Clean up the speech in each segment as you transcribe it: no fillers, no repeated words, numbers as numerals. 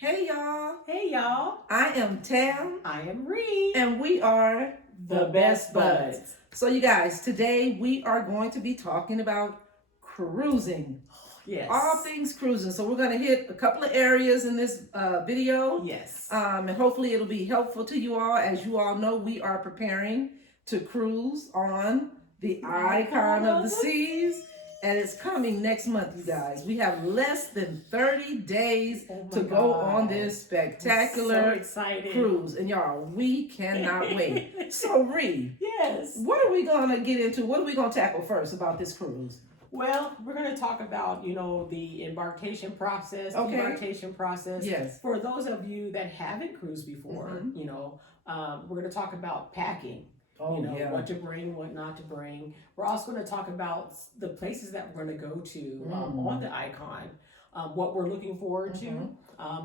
Hey y'all, Hey y'all, I am Tam I am Ree, and we are the best buds. So, you guys, today we are going to be talking about cruising. Yes. All things cruising. So, we're going to hit a couple of areas in this video. Yes. And hopefully it'll be helpful to you all. As you all know, we are preparing to cruise on the Icon of the Seas. And it's coming next month, you guys. We have less than 30 days to go on this spectacular cruise. And y'all, we cannot wait. So, Ree, yes. What are we going to get into? What are we going to tackle first about this cruise? Well, we're going to talk about, the embarkation process, debarkation process. Yes. For those of you that haven't cruised before, we're going to talk about packing. What to bring, what not to bring. We're also going to talk about the places that we're going to go to on the Icon, what we're looking forward to,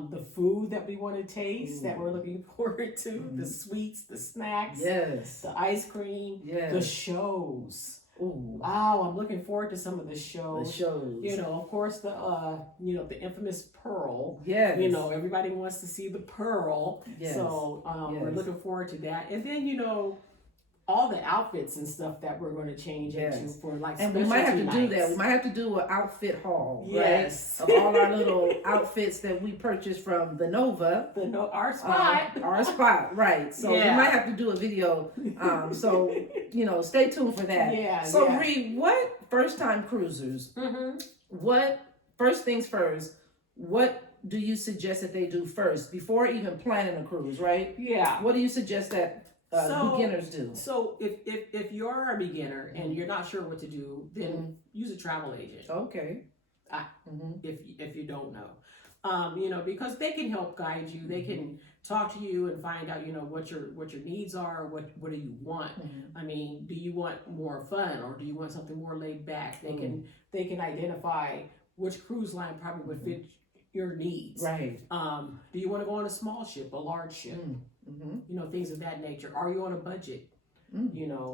the food that we want to taste that we're looking forward to, the sweets, the snacks, the ice cream, the shows. Ooh. Wow, I'm looking forward to some of the shows. Of course, the infamous Pearl. Yes. Everybody wants to see the Pearl. Yes. So we're looking forward to that. And then, all the outfits and stuff that we're going to change into for and we might have to do that. We might have to do an outfit haul, yes, right? Of all our little outfits that we purchased from the Nova, our spot, right? So we might have to do a video. So stay tuned for that. Yeah. So Ree, what first time cruisers? What first things first? What do you suggest that they do first before even planning a cruise? Right? Yeah. What do you suggest that beginners do? So if you're a beginner and you're not sure what to do, then use a travel agent. Okay. If you don't know, because they can help guide you. They can talk to you and find out, what your needs are. What do you want? I mean, do you want more fun or do you want something more laid back? They can identify which cruise line probably would fit your needs. Right. Do you want to go on a small ship, a large ship? Things of that nature. Are you on a budget?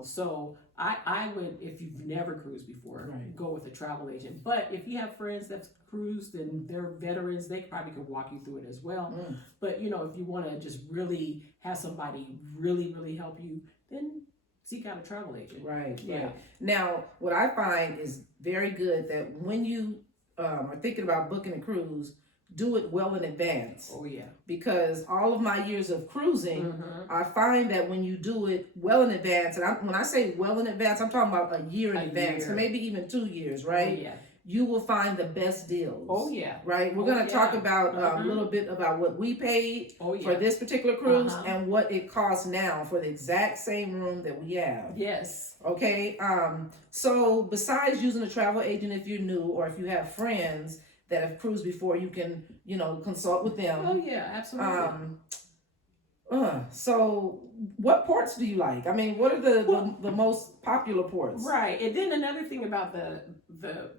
So I would, if you've never cruised before, go with a travel agent. But if you have friends that's cruised and they're veterans, they probably could walk you through it as well. But if you want to just really have somebody really, really help you, then seek out a travel agent. Right. Now, what I find is very good that when you are thinking about booking a cruise, do it well in advance. Oh yeah. Because all of my years of cruising, I find that when you do it well in advance, and when I say well in advance, I'm talking about a year in advance, or maybe even 2 years, right? Oh, yeah. You will find the best deals. Oh yeah. Right? We're going to talk about a little bit about what we paid for this particular cruise and what it costs now for the exact same room that we have. Yes. Okay. So besides using a travel agent if you're new or if you have friends that have cruised before, you can, consult with them. Oh yeah, absolutely. So what ports do you like? I mean, what are the most popular ports? Right. And then another thing about the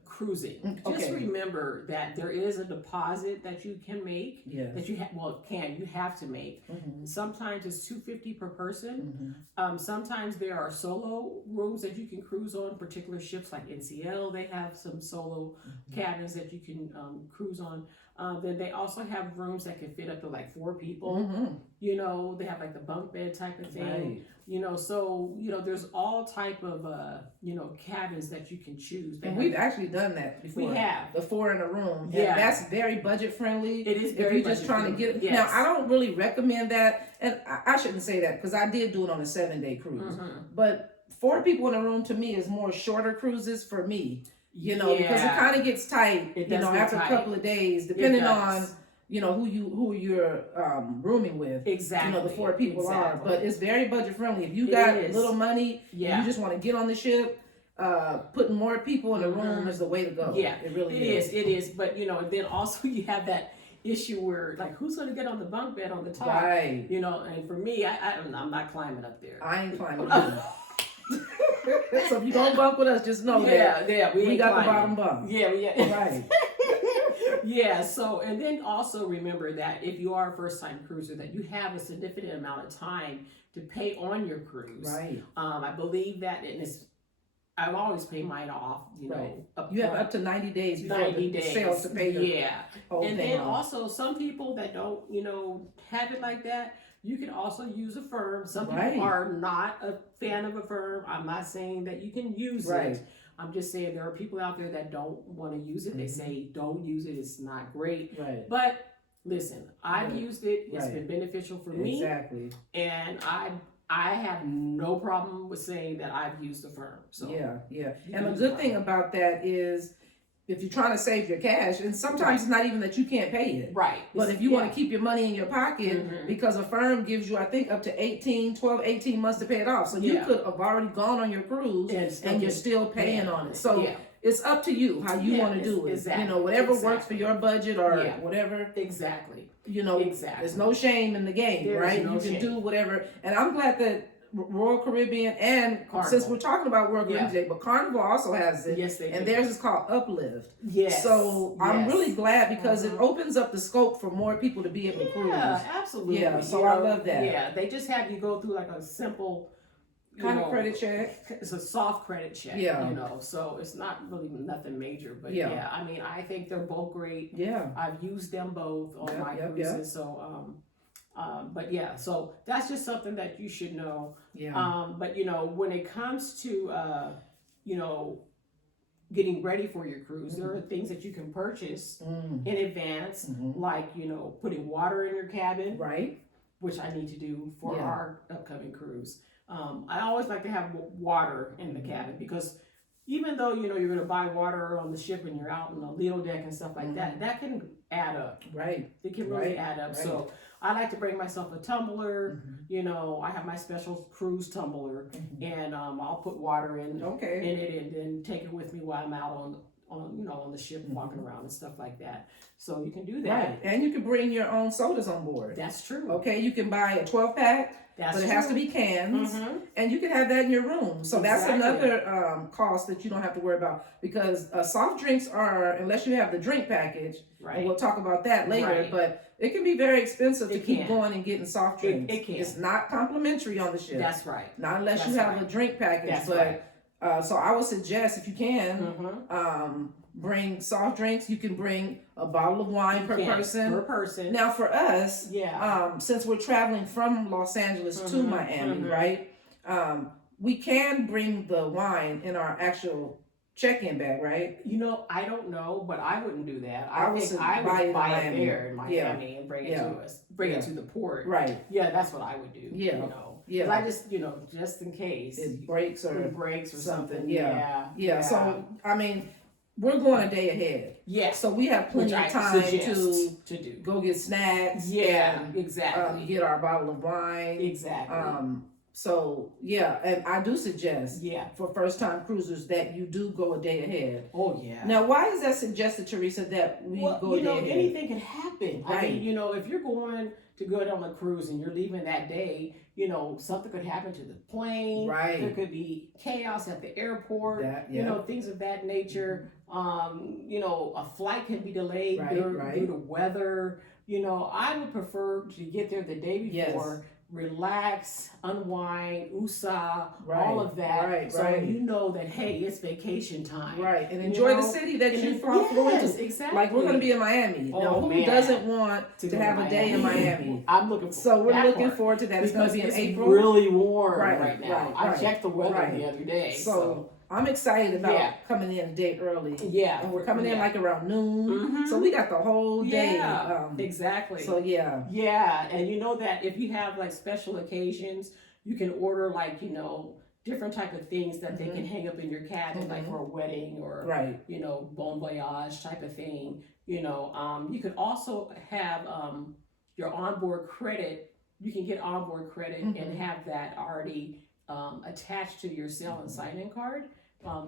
cruising, just remember that there is a deposit that you can make. Yes. That you have to make. Sometimes it's $250 per person. Sometimes there are solo rooms that you can cruise on. Particular ships like NCL, they have some solo cabins that you can cruise on. Then they also have rooms that can fit up to like 4 people. They have like the bunk bed type of thing. Right. So there's all type of cabins that you can choose. And we've actually done that before. We have the 4 in a room. Yeah, and that's very budget friendly. It is if very you're just trying to get. Yes. Now, I don't really recommend that, and I shouldn't say that because I did do it on a 7-day cruise. But 4 people in a room to me is more shorter cruises for me. Because it kind of gets tight. After a couple of days, depending on who you're rooming with. Exactly. The 4 people are, but it's very budget friendly. If you got little money, and you just want to get on the ship, putting more people in the room is the way to go. Yeah, it really is. It is, but then also you have that issue where like who's going to get on the bunk bed on the top? Right. And for me, I'm not climbing up there. I ain't climbing up. So if you don't bunk with us, just know that we got the bottom bunk. Right. Yeah. So, and then also remember that if you are a first-time cruiser, that you have a significant amount of time to pay on your cruise. Right. I believe that, and it's I've always paid mine off, you Right. know, up You have front. up to 90 days before 90 the days. sales to pay your Yeah. whole And thing then off. also some people that don't, you know, have it like that, you can also use a firm. Some Right. people are not a fan of a firm. I'm not saying that you can use Right. it. I'm just saying there are people out there that don't want to use it. They Mhm. say don't use it. It's not great. Right. But listen, I've Right. used it. It's Right. been beneficial for me, Exactly. and I have no problem with saying that I've used a firm. So Yeah. you And can the use good a thing firm. about that is if you're trying to save your cash, and sometimes it's not even that you can't pay it. Right. But if you want to keep your money in your pocket, Mhm. because a firm gives you, I think, up to 18 months to pay it off. So you Yeah. could have already gone on your cruise and you're still paying on it. So yeah. it's up to you how you Yeah, want to do it. exactly, You know, whatever works for exactly. your budget or Yeah. whatever, Exactly. you know, Exactly. there's no shame in the game, There's right? no You can shame. do whatever. And I'm glad that Royal Caribbean and Carnival. since we're talking about Royal Caribbean Yeah. today, but Carnival also has it. Yes, they And do. theirs is called Uplift. Yes. So I'm yes. really glad because it Mhm. opens up the scope for more people to be able to cruise. Yeah, absolutely. Yeah, so You I know, love that. Yeah, they just have you go through like a simple Kind of credit check. It's a soft credit check. Yeah. You know, so it's not really nothing major. But Yeah. yeah, I mean, I think they're both great. Yeah. I've used them both on Yep, my yep, cruises. So, but yeah, so that's just something that you should know. Yeah. But you know, when it comes to you know, getting ready for your cruise, there are things that you can purchase Mm. in advance, Mhm. like you know, putting water in your cabin, Right. which I need to do for Yeah. our upcoming cruise. I always like to have water in the cabin because even though you know you're going to buy water on the ship when you're out on the Lido deck and stuff like that, that can add up. Right. It can really Right, add up. right. So I like to bring myself a tumbler. Mhm. You know, I have my special cruise tumbler, Mhm. and I'll put water in Okay. it and then take it with me while I'm out on you know on the ship walking around and stuff like that. So you can do that. Right. And you can bring your own sodas on board. That's true. Okay. You can buy a 12-pack, That's but it true. has to be cans. Mhm. And you can have that in your room. So that's Exactly. another cost that you don't have to worry about because soft drinks are, unless you have the drink package, and Right. we'll talk about that later, Right. but it can be very expensive to It keep can. going and getting soft It- drinks. it can. It's not complimentary on the ship. That's right. Not unless you That's have right. a drink package. That's but right. so I would suggest if you can, Mhm. bring soft drinks. You can bring a bottle of wine per Yeah, person. Per person. Now for us, Yeah. since we're traveling from Los Angeles to Mhm, Miami, mhm. right? We can bring the wine in our actual check-in bag, right? You know, I don't know, but I wouldn't do that. I I would think say I buy it would in buy it Miami. there in Miami and bring it Yeah. to us. Bring Yeah. it to the port. Right. Yeah, that's what I would do. Yeah. You know. Yeah. 'Cause I just, you know, just in case It breaks or it breaks or something. something. Yeah. Yeah. So I mean, we're going a day ahead, Yes. so we have plenty Which I of time suggest to do. go get snacks. Yeah. And, Exactly. get our bottle of wine. Exactly. So yeah, and I do suggest Yeah. for first-time cruisers that you do go a day ahead. Oh yeah. Now, why is that suggested, Teresa, that we Well, go a you day know, ahead? anything can happen. I Right. mean, you know, if you're going to go on a cruise and you're leaving that day, you know, something could happen to the plane. Right. There could be chaos at the airport. That, You yeah. know, things of that nature. You know, a flight can be delayed Right, right. due to weather. You know, I would prefer to get there the day before. Yes. Relax, unwind, USA, Right, all of that. right, so right. you know that hey, it's vacation time. Right, and You enjoy the know, city that And you it- flew yes, into. exactly. Like we're going to be in Miami. Oh, now, who man. doesn't want to go have to a day in Miami? I'm looking for So we're that looking part. forward to that. It's going to Because be in it's April. really warm Right, right, now. right, I right, checked the weather right. the other day. So I'm excited about Yeah. coming in a day early. yeah, And we're coming in yeah. like around noon. Mhm. So we got the whole day. Yeah, exactly. So yeah. Yeah, and you know that if you have like special occasions, you can order like, you know, different type of things that they can hang up in your cabin, like Mhm. for a wedding or, Right. you know, bon voyage type of thing. You know, you could also have your onboard credit. You can get onboard credit Mhm. and have that already attached to your sale and sign-in card.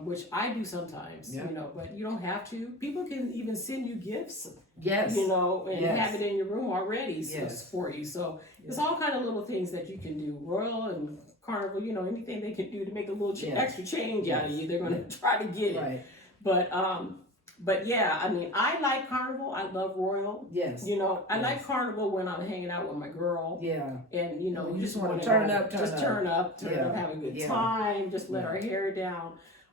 Which I do sometimes, Yeah. you know, but you don't have to. People can even send you gifts, Yes. you know, and Yes. have it in your room already Yes. for you. So it's all kind of little things that you can do. Royal and Carnival, you know, anything they can do to make a little Yes. extra change out of Yes. you, they're going to try to get it. Right. But yeah, I mean, I like Carnival. I love Royal. Yes. You know, I like Yes. Carnival when I'm hanging out with my girl. Yeah. And you know, You just wanna wanna turn go- up, just turn up, Yeah. have a good Yeah. time, just let Yeah. our hair down.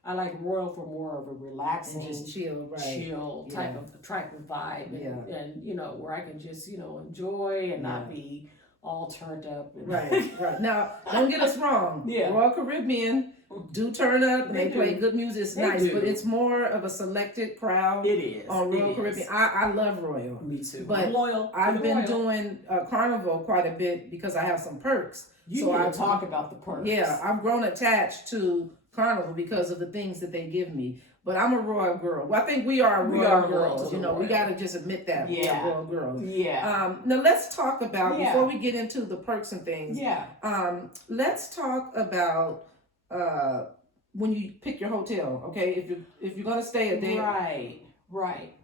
I like Royal for more of a relaxing, And just chill, right? chill type of vibe, and you know, where I can just, you know, enjoy and not be all turned up. And Right. Now, don't get us wrong. Royal Caribbean do turn up. They play good music. It's nice, but it's more of a selected crowd. It is on Royal Caribbean. I love Royal. Me too. But I'm loyal. I've been doing Carnival quite a bit because I have some perks. So I talk about the perks. Yeah, I've grown attached to Carnival because of the things that they give me. But I'm a Royal girl. Well, I think we are Royal girls. You know, we got to just admit that we are Royal girls. Now let's talk about before we get into the perks and things. Let's talk about when you pick your hotel. Okay, if you're gonna stay a day. Right.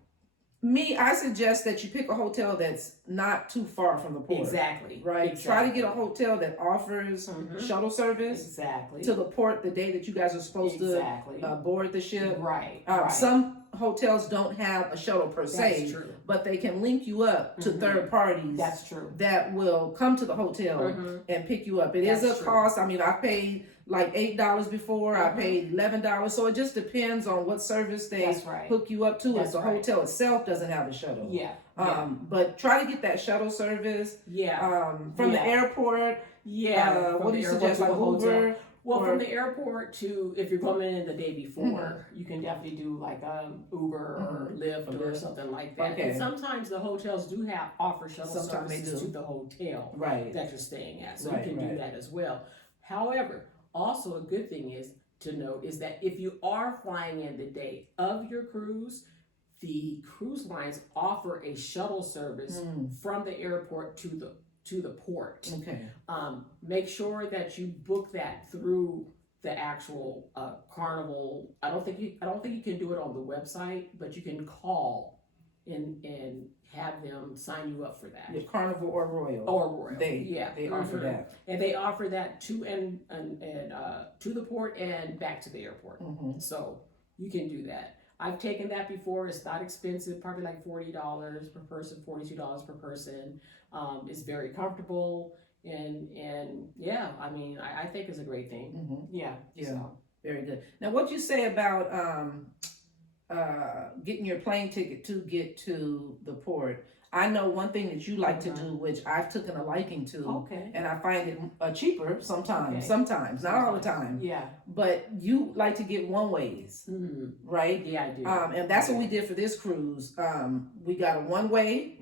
Me, I suggest that you pick a hotel that's not too far from the port. Exactly. Right. Exactly. Try to get a hotel that offers shuttle service to the port the day that you guys are supposed to board the ship. Right. Some hotels don't have a shuttle per se, That's true. but they can link you up to third parties. That's true. That will come to the hotel and pick you up. It is a cost. I mean, I paid like $8 before. I paid $11. So it just depends on what service they hook you up to. If the hotel itself doesn't have a shuttle. But try to get that shuttle service. From the airport. What do you suggest? Like Uber? Well, from the airport to, if you're coming in the day before, you can definitely do like Uber or Lyft or something like that. And sometimes the hotels do offer shuttle services to the hotel that you're staying at. So you can do that as well. However, also a good thing is to note is that if you are flying in the day of your cruise, the cruise lines offer a shuttle service from the airport to the port. Make sure that you book that through the actual Carnival. I don't think you can do it on the website, but you can call and have them sign you up for that. Carnival or Royal. They offer that, and they offer that to and to the port and back to the airport. So you can do that. I've taken that before. It's not expensive, probably like $40 per person, $42 per person. It's very comfortable, and yeah, I mean, I think it's a great thing. So. Very good. Now, what you say about getting your plane ticket to get to the port? I know one thing that you like to do, which I've taken a liking to, and I find it cheaper sometimes, not all the time. But you like to get one ways, right? Yeah, I do. And that's what we did for this cruise. We got a one way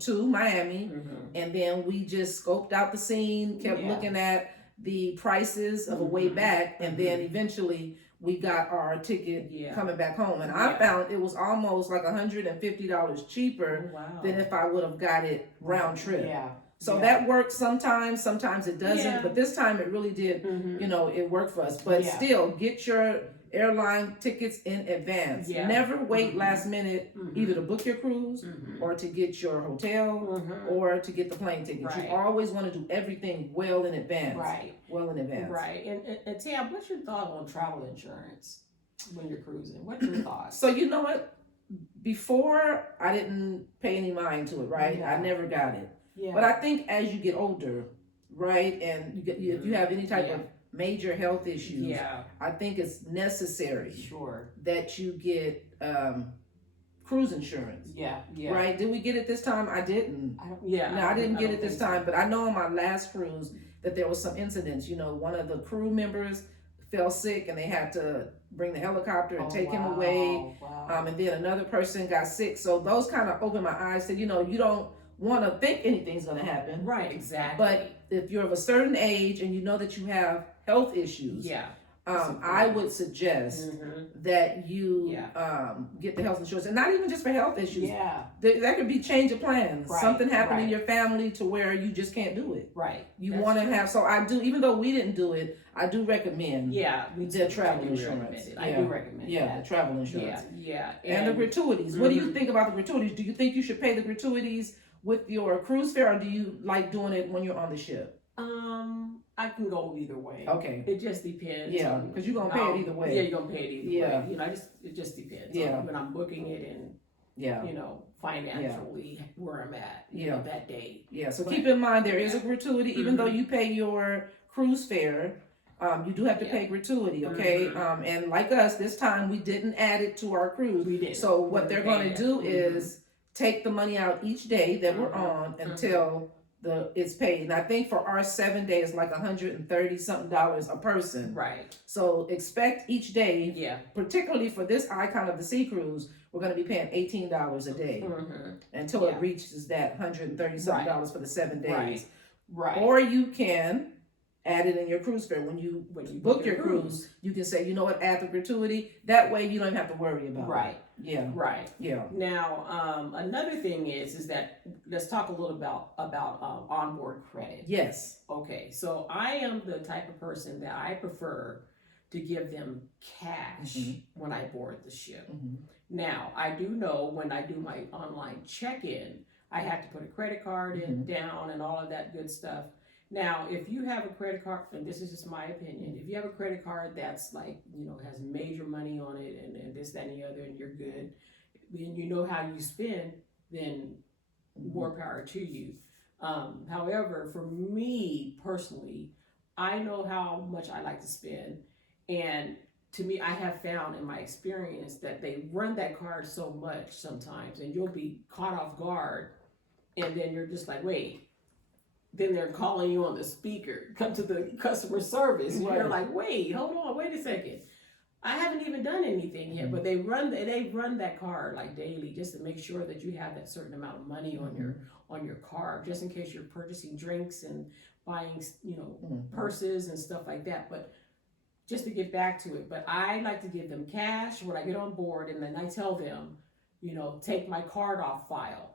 to Miami, and then we just scoped out the scene, kept looking at the prices of a way back, and then eventually we got our ticket coming back home. And I found it was almost like $150 cheaper than if I would have got it round trip. So that works sometimes it doesn't. But this time it really did, you know, it worked for us. But still, get your airline tickets in advance. Never wait last minute either to book your cruise or to get your hotel or to get the plane tickets. You always want to do everything well in advance. Well in advance. And Tam, what's your thought on travel insurance when you're cruising? What's your thoughts? So you know what? Before, I didn't pay any mind to it, right? I never got it. But I think as you get older, right, and if you have any type of major health issues, I think it's necessary that you get cruise insurance. Right? Did we get it this time? I didn't. I didn't get it this time, but I know on my last cruise that there was some incidents. You know, one of the crew members fell sick and they had to bring the helicopter and take him away. And then another person got sick. So those kind of opened my eyes to, you know, you don't want to think anything's going to happen. Exactly. But if you're of a certain age and you know that you have health issues, I would suggest that you get the health insurance, and not even just for health issues. That could be change of plans. Something happened in your family to where you just can't do it. You want to have. So I do, even though we didn't do it, I do recommend. The travel insurance. I do recommend. The travel insurance. And the gratuities. What do you think about the gratuities? Do you think you should pay the gratuities with your cruise fare, or do you like doing it when you're on the ship? I can go either way. It just depends. Because you're gonna pay it either way. You're gonna pay it either way. You know, it just depends. On when I'm booking it and you know, financially where I'm at. You know, that day. So keep in mind there is a gratuity, even though you pay your cruise fare. You do have to pay gratuity, okay? And like us, this time we didn't add it to our cruise. We did. So what they're going to do is take the money out each day that we're on until it's paid. And I think for our 7 days, it's like $130 something a person. Right. So expect each day. Yeah. Particularly for this Icon of the Sea cruise, we're going to be paying $18 a day until it reaches that $130 something for the 7 days. Right. Or you can add it in your cruise fare. When you book your cruise, you can say, you know what, add the gratuity. That way you don't even have to worry about it. Yeah. Right. Yeah. Now, another thing is that let's talk a little about onboard credit. Yes. Okay. So I am the type of person that I prefer to give them cash when I board the ship. Now, I do know when I do my online check-in, I have to put a credit card down and all of that good stuff. Now, if you have a credit card, and this is just my opinion, if you have a credit card that's like, has major money on it and this, that, and the other, and you're good, then you know how you spend, then more power to you. However, for me personally, I know how much I like to spend. And to me, I have found in my experience that they run that card so much sometimes, and you'll be caught off guard, and then you're just like, wait. Then they're calling you on the speaker, come to the customer service. Right. You're like, wait, hold on, wait a second. I haven't even done anything yet, but they run that card like daily just to make sure that you have that certain amount of money on your card, just in case you're purchasing drinks and buying, purses and stuff like that. But just to get back to it, but I like to give them cash when I get on board, and then I tell them, take my card off file.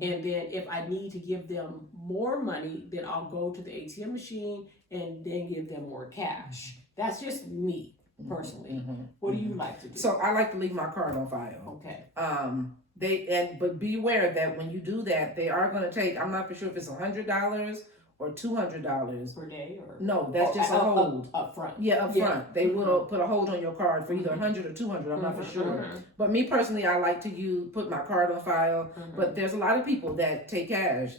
And then if I need to give them more money, then I'll go to the ATM machine and then give them more cash. That's just me personally. What do you like to do? So I like to leave my card on file. Okay. But be aware that when you do that, they are going to take, I'm not for sure if it's $100 or $200 per day, or no, that's just a hold up front. Yeah, up front. They will put a hold on your card for either 100 or 200. I'm not for sure. But me personally, I like to put my card on file. But there's a lot of people that take cash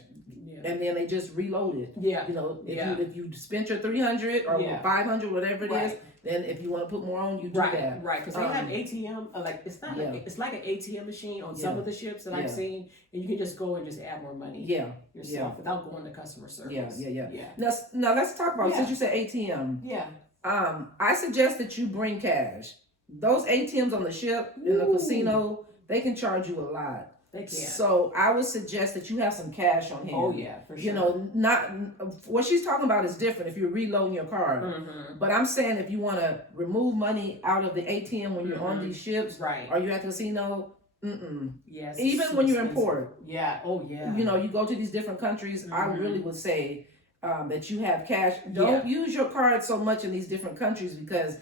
and then they just reload it. Yeah. If you spent your 300 or 500, whatever it is, then if you want to put more on, you do that. Right, because they have ATM, it's not it's like an ATM machine on some of the ships that I've seen, and you can just go and just add more money yourself without going to customer service. Yeah. Now let's talk about, since you said ATM. Yeah. I suggest that you bring cash. Those ATMs on the ship, in the casino, they can charge you a lot. They can. So I would suggest that you have some cash on hand. Oh yeah, for sure. Not what she's talking about is different if you're reloading your card. But I'm saying if you want to remove money out of the ATM when you're on these ships, or you're at the casino, yes. Even when you're in port. Yeah. Oh yeah. You go to these different countries. I really would say that you have cash. Don't use your card so much in these different countries, because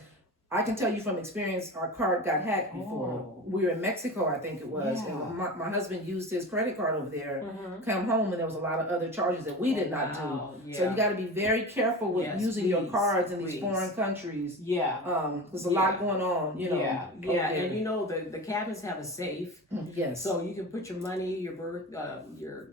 I can tell you from experience, our card got hacked before. We were in Mexico, I think it was. And my husband used his credit card over there, come home, and there was a lot of other charges that we did not do. So you got to be very careful with using your cards in these foreign countries. There's a lot going on, and the cabins have a safe. Yes. So you can put your money, your birth, your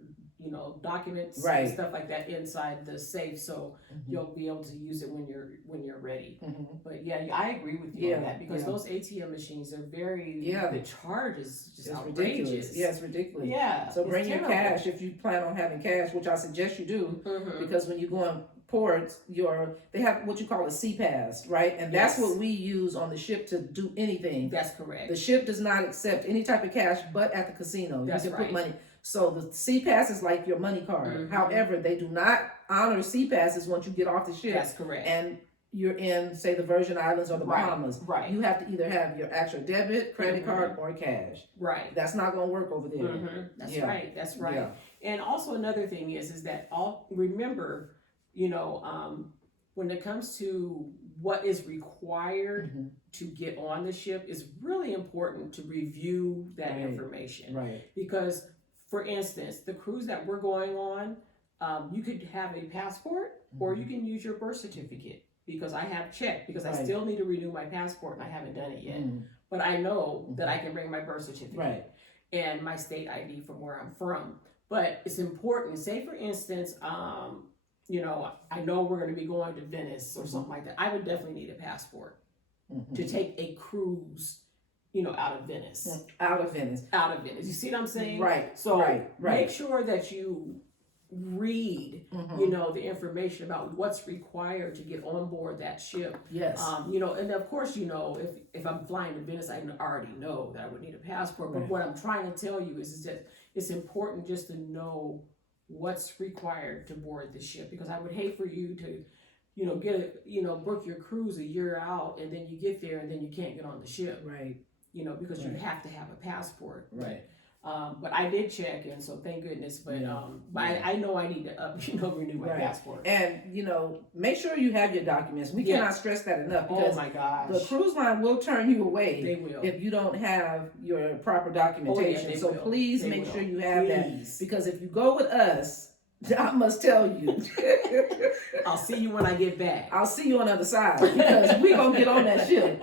documents and stuff like that inside the safe, so you'll be able to use it when you're ready. But I agree with you on that, because those ATM machines are very the charge is just outrageous. Ridiculous. Yeah, it's ridiculous. Yeah. So bring your cash if you plan on having cash, which I suggest you do, because when you go on ports, they have what you call a C-Pass, right? And that's what we use on the ship to do anything. That's correct. The ship does not accept any type of cash but at the casino. You can put money. So the C-Pass is like your money card. However, they do not honor C-Passes once you get off the ship. That's correct. And you're in, say, the Virgin Islands or the Bahamas. Right. You have to either have your actual debit, credit card, or cash. Right. That's not going to work over there. That's right. That's right. Yeah. And also another thing is that remember, when it comes to what is required to get on the ship, it's really important to review that information. Right. Because, for instance, the cruise that we're going on, you could have a passport or you can use your birth certificate, because I have checked, because I still need to renew my passport and I haven't done it yet. But I know that I can bring my birth certificate and my state ID from where I'm from. But it's important, say for instance, you know, I know we're going to be going to Venice or something like that, I would definitely need a passport to take a cruise, you know, out of Venice. Out of Venice. Out of Venice. You see what I'm saying? Right. So right. make sure that you read, you know, the information about what's required to get on board that ship. Yes. You know, and of course, you know, if I'm flying to Venice, I already know that I would need a passport. But what I'm trying to tell you is that it's important just to know what's required to board the ship, because I would hate for you to, you know, book your cruise a year out and then you get there and then you can't get on the ship. Right. You know, because you have to have a passport. Right. But I did check, and so thank goodness. But I know I need to renew my passport. And you know, make sure you have your documents. We cannot stress that enough, because oh my gosh, the cruise line will turn you away. They will, if you don't have your proper documentation. So please make sure you have that, because if you go with us, I must tell you, I'll see you when I get back. I'll see you on the other side, because we're gonna get on that ship.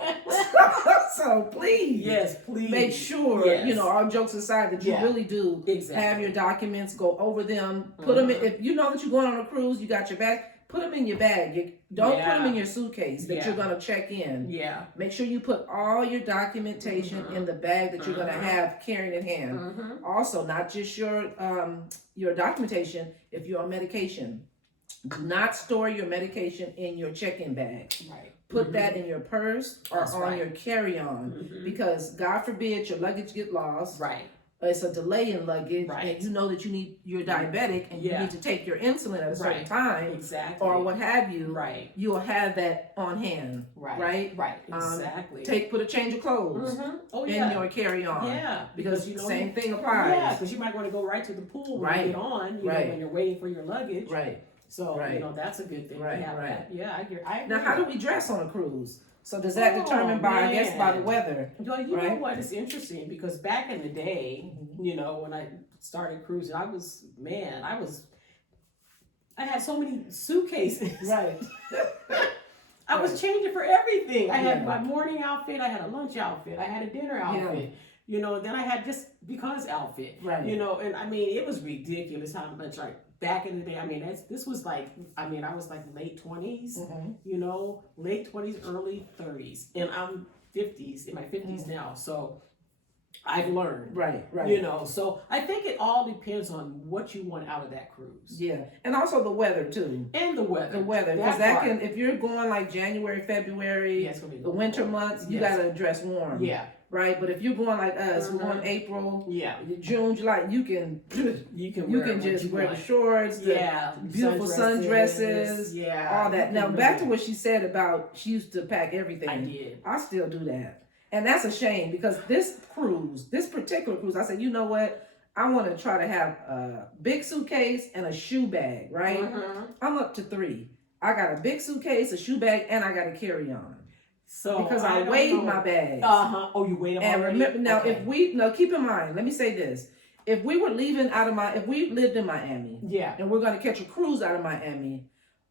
So please, yes, please make sure, you know, all jokes aside, that you really do have your documents, go over them, put them in. If you know that you're going on a cruise, you got your bag, put them in your bag. Don't put them in your suitcase that you're gonna check in. Yeah. Make sure you put all your documentation in the bag that you're gonna have carrying in hand. Also, not just your documentation. If you're on medication, do not store your medication in your check-in bag. Right. Put that in your purse or on your carry-on, because God forbid your luggage get lost. Right. It's a delay in luggage, and you know that you're diabetic and you need to take your insulin at a certain time, or what have you. Right. You'll have that on hand. Right. Right. Exactly. Put a change of clothes in your carry-on. Yeah. Because you know, same thing applies. Yeah, because you might want to go right to the pool when you get on. You know, when you're waiting for your luggage. Right. So you know, that's a good thing. Right. Yeah, I agree. Now, how do we dress on a cruise? So does that determine by, I guess, by the weather? Well, you know what? It's interesting, because back in the day, you know, when I started cruising, I had so many suitcases. Right. I was changing for everything. I had my morning outfit, I had a lunch outfit, I had a dinner outfit. You know, then I had just because outfit. Right. You know, and I mean, it was ridiculous how much, like, back in the day, I mean, this was like, I mean, I was like late 20s, you know, late 20s, early 30s. And I'm 50s, in my 50s now. So I've learned. Right. You know, so I think it all depends on what you want out of that cruise. Yeah. And also the weather, too. And the weather. Because that can, if you're going like January, February, the winter months, you got to dress warm. Yeah. Right, but if you're going like us, we're going April, June, July, you can just wear the shorts, the beautiful sundresses, all that. Now back to what she said about she used to pack everything. I did. I still do that, and that's a shame, because this particular cruise, I said, you know what? I want to try to have a big suitcase and a shoe bag. Right, I'm up to 3. I got a big suitcase, a shoe bag, and I got a carry on. So because I weighed my bags. Oh, you weighed them already? And remember, now if keep in mind, let me say this. If we lived in Miami, and we're going to catch a cruise out of Miami,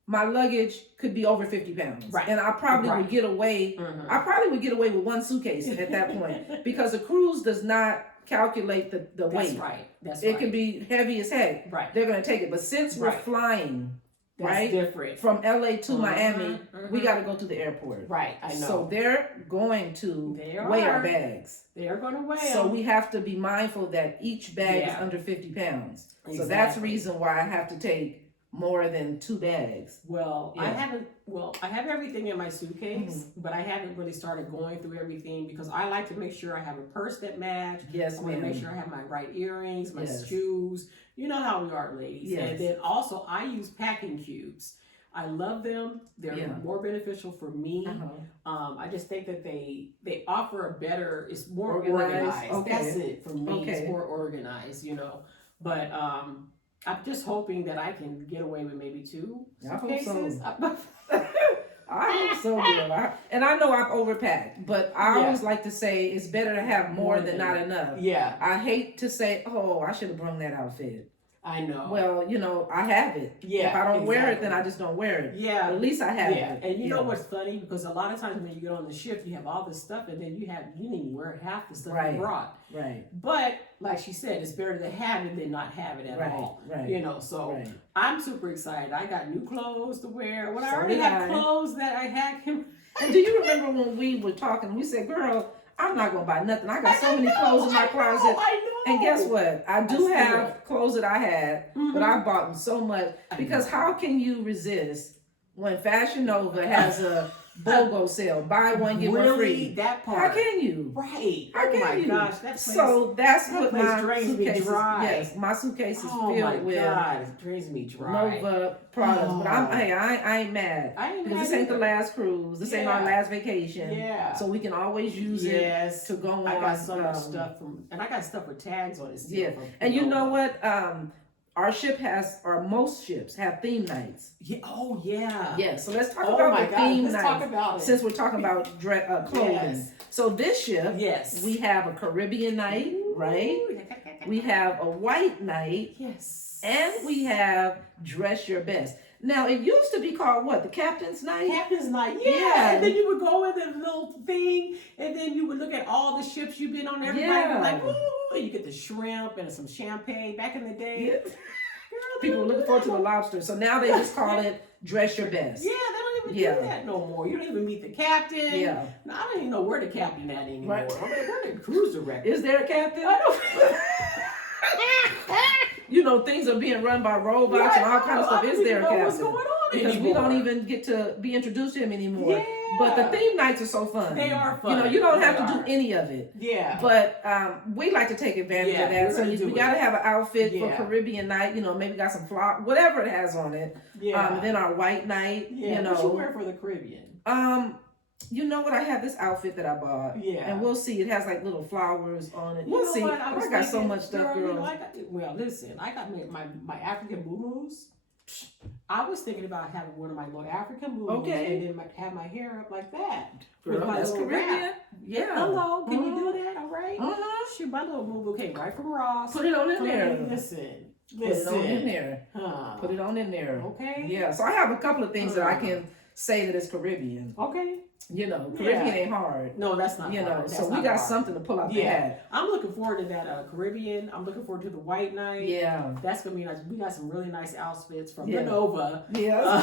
my luggage could be over 50 pounds. Right. And I probably would get away. I probably would get away with one suitcase at that point, because the cruise does not calculate the weight. That's right. It can be heavy as heck. Right. They're going to take it. But since we're flying, that's different. From LA to Miami, we got to go to the airport. Right, I know. So they're going to weigh our bags. They are going to weigh them. So we have to be mindful that each bag is under 50 pounds. Exactly. So that's the reason why I have to take more than 2 bags. Well, I have everything in my suitcase, but I haven't really started going through everything, because I like to make sure I have a purse that matches. Yes, I want to make sure I have my right earrings, my shoes. You know how we are, ladies. Yes. And then also I use packing cubes. I love them. They're more beneficial for me. I just think that they offer a better, it's more organized. Okay. That's it for me. Okay. It's more organized, you know. But I'm just hoping that I can get away with maybe 2 suitcases. I hope so, girl. And I know I've overpacked, but I always like to say it's better to have more than not enough. Yeah. I hate to say, oh, I should have brought that outfit. I know. Well, you know, I have it. Yeah. If I don't wear it, then I just don't wear it. Yeah. But at least I have Yeah. it. And you know what's funny? Because a lot of times when you get on the ship, you have all this stuff, and then you didn't even wear half the stuff you brought. Right. But like she said, it's better to have it than not have it at all. Right. You know, so I'm super excited. I got new clothes to wear. When I So already did have I. clothes that I had him. And do you remember when we were talking? We said, "Girl, I'm not gonna buy nothing. I got so many clothes in my closet." I know. And guess what? I do have clothes that I had, but I bought them so much because how can you resist when Fashion Nova has a BOGO sale, buy one get one free? That part. How can you? Right. How oh can my you? gosh, that place. So that's that what place my drains suitcase me dry. Yes, my suitcase is Oh filled my with God, it drains me dry. Nova products. But Oh. I ain't mad. I ain't Because mad this ain't the either. last cruise. This ain't our last vacation. Yeah. So we can always use it to go on. I got so much stuff and I got stuff with tags on it still. Yeah. And you know what? Our ship most ships have theme nights. Yeah. Oh yeah. Yeah. So let's talk about the theme Let's nights. talk about it. Since we're talking about clothing. Yes. So this ship, we have a Caribbean night, right? We have a white night. Yes. And we have dress your best. Now it used to be called what? The Captain's Night? Captain's Night, yeah. And then you would go in the little thing, and then you would look at all the ships you've been on. Everybody would like, ooh, and you get the shrimp and some champagne. Back in the day, Girl, people were looking forward to the lobster. So now they just call it dress your best. Yeah, they don't even do that no more. You don't even meet the captain. Yeah. Now, I don't even know where the captain at anymore. Right. I mean, where the cruise director? Is there a captain? I don't. You know, things are being run by robots and all kinds of stuff. Is there a captain? What's going on because anymore? we don't even get to be introduced to him anymore. Yeah. But the theme nights are so fun. They are fun. You know, you don't have to do any of it. Yeah. But we like to take advantage of that. So we got to have an outfit for Caribbean night. You know, maybe got some flower, whatever it has on it. Yeah. Then our white night. Yeah. You know. What you wear for the Caribbean? You know what? I have this outfit that I bought. Yeah. And we'll see. It has like little flowers on it. We'll see. I got so much stuff, girl. You know, listen, I got my African boo-boos. I was thinking about having one of my little African boo-boos and then have my hair up like that. Girl, with my that's little Caribbean. wrap. Yeah. Hello, can you do that? All right. Shoot, my little boo-boo came right from Ross. Put it on in there. Listen. Put it on in there. Put it on in there. Okay. Yeah. So I have a couple of things that I can say that is Caribbean. Okay. You know, Caribbean ain't hard. No, that's not hard. That's so we got something to pull out the hat. I'm looking forward to that Caribbean. I'm looking forward to the white night. Yeah. That's going to be nice. We got some really nice outfits from Nova. Yeah.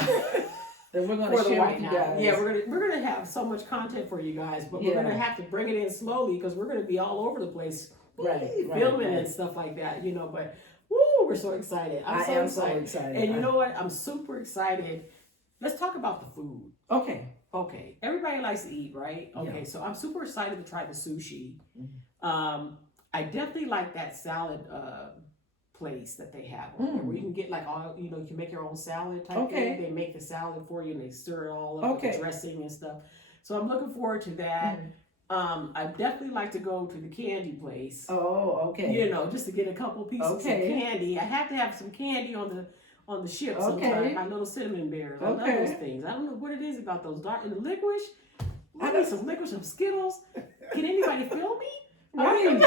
That we're going to share with you guys. Yeah, we're gonna have so much content for you guys, but we're gonna have to bring it in slowly because we're gonna be all over the place, filming and stuff like that, you know. But woo, we're so excited! I am so excited. And you know what? I'm super excited. Let's talk about the food. Okay. Everybody likes to eat, right? Okay. So I'm super excited to try the sushi. I definitely like that salad place that they have where you can get like all, you know, you can make your own salad type thing. They make the salad for you and they stir it all up with the dressing and stuff. So I'm looking forward to that. I definitely like to go to the candy place. You know, just to get a couple pieces of candy. I have to have some candy on the ship sometimes. My little cinnamon bears. I love those things. I don't know what it is about those dark and the licorice. I need some licorice, some Skittles. Can anybody feel me? Right.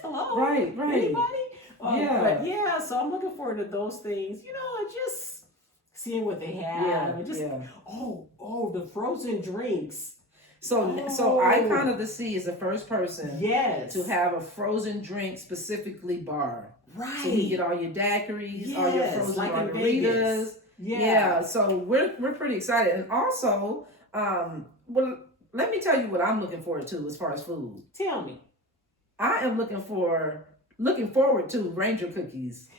Hello. Right. Anybody? But yeah, so I'm looking forward to those things, you know, and just seeing what they have. And just the frozen drinks. So Icon of the Sea is the first person to have a frozen drink specifically bar. Right. So you get all your daiquiris, all your frozen margaritas. Yeah. So we're pretty excited. And also, let me tell you what I'm looking forward to as far as food. Tell me. I am looking forward to Ranger cookies.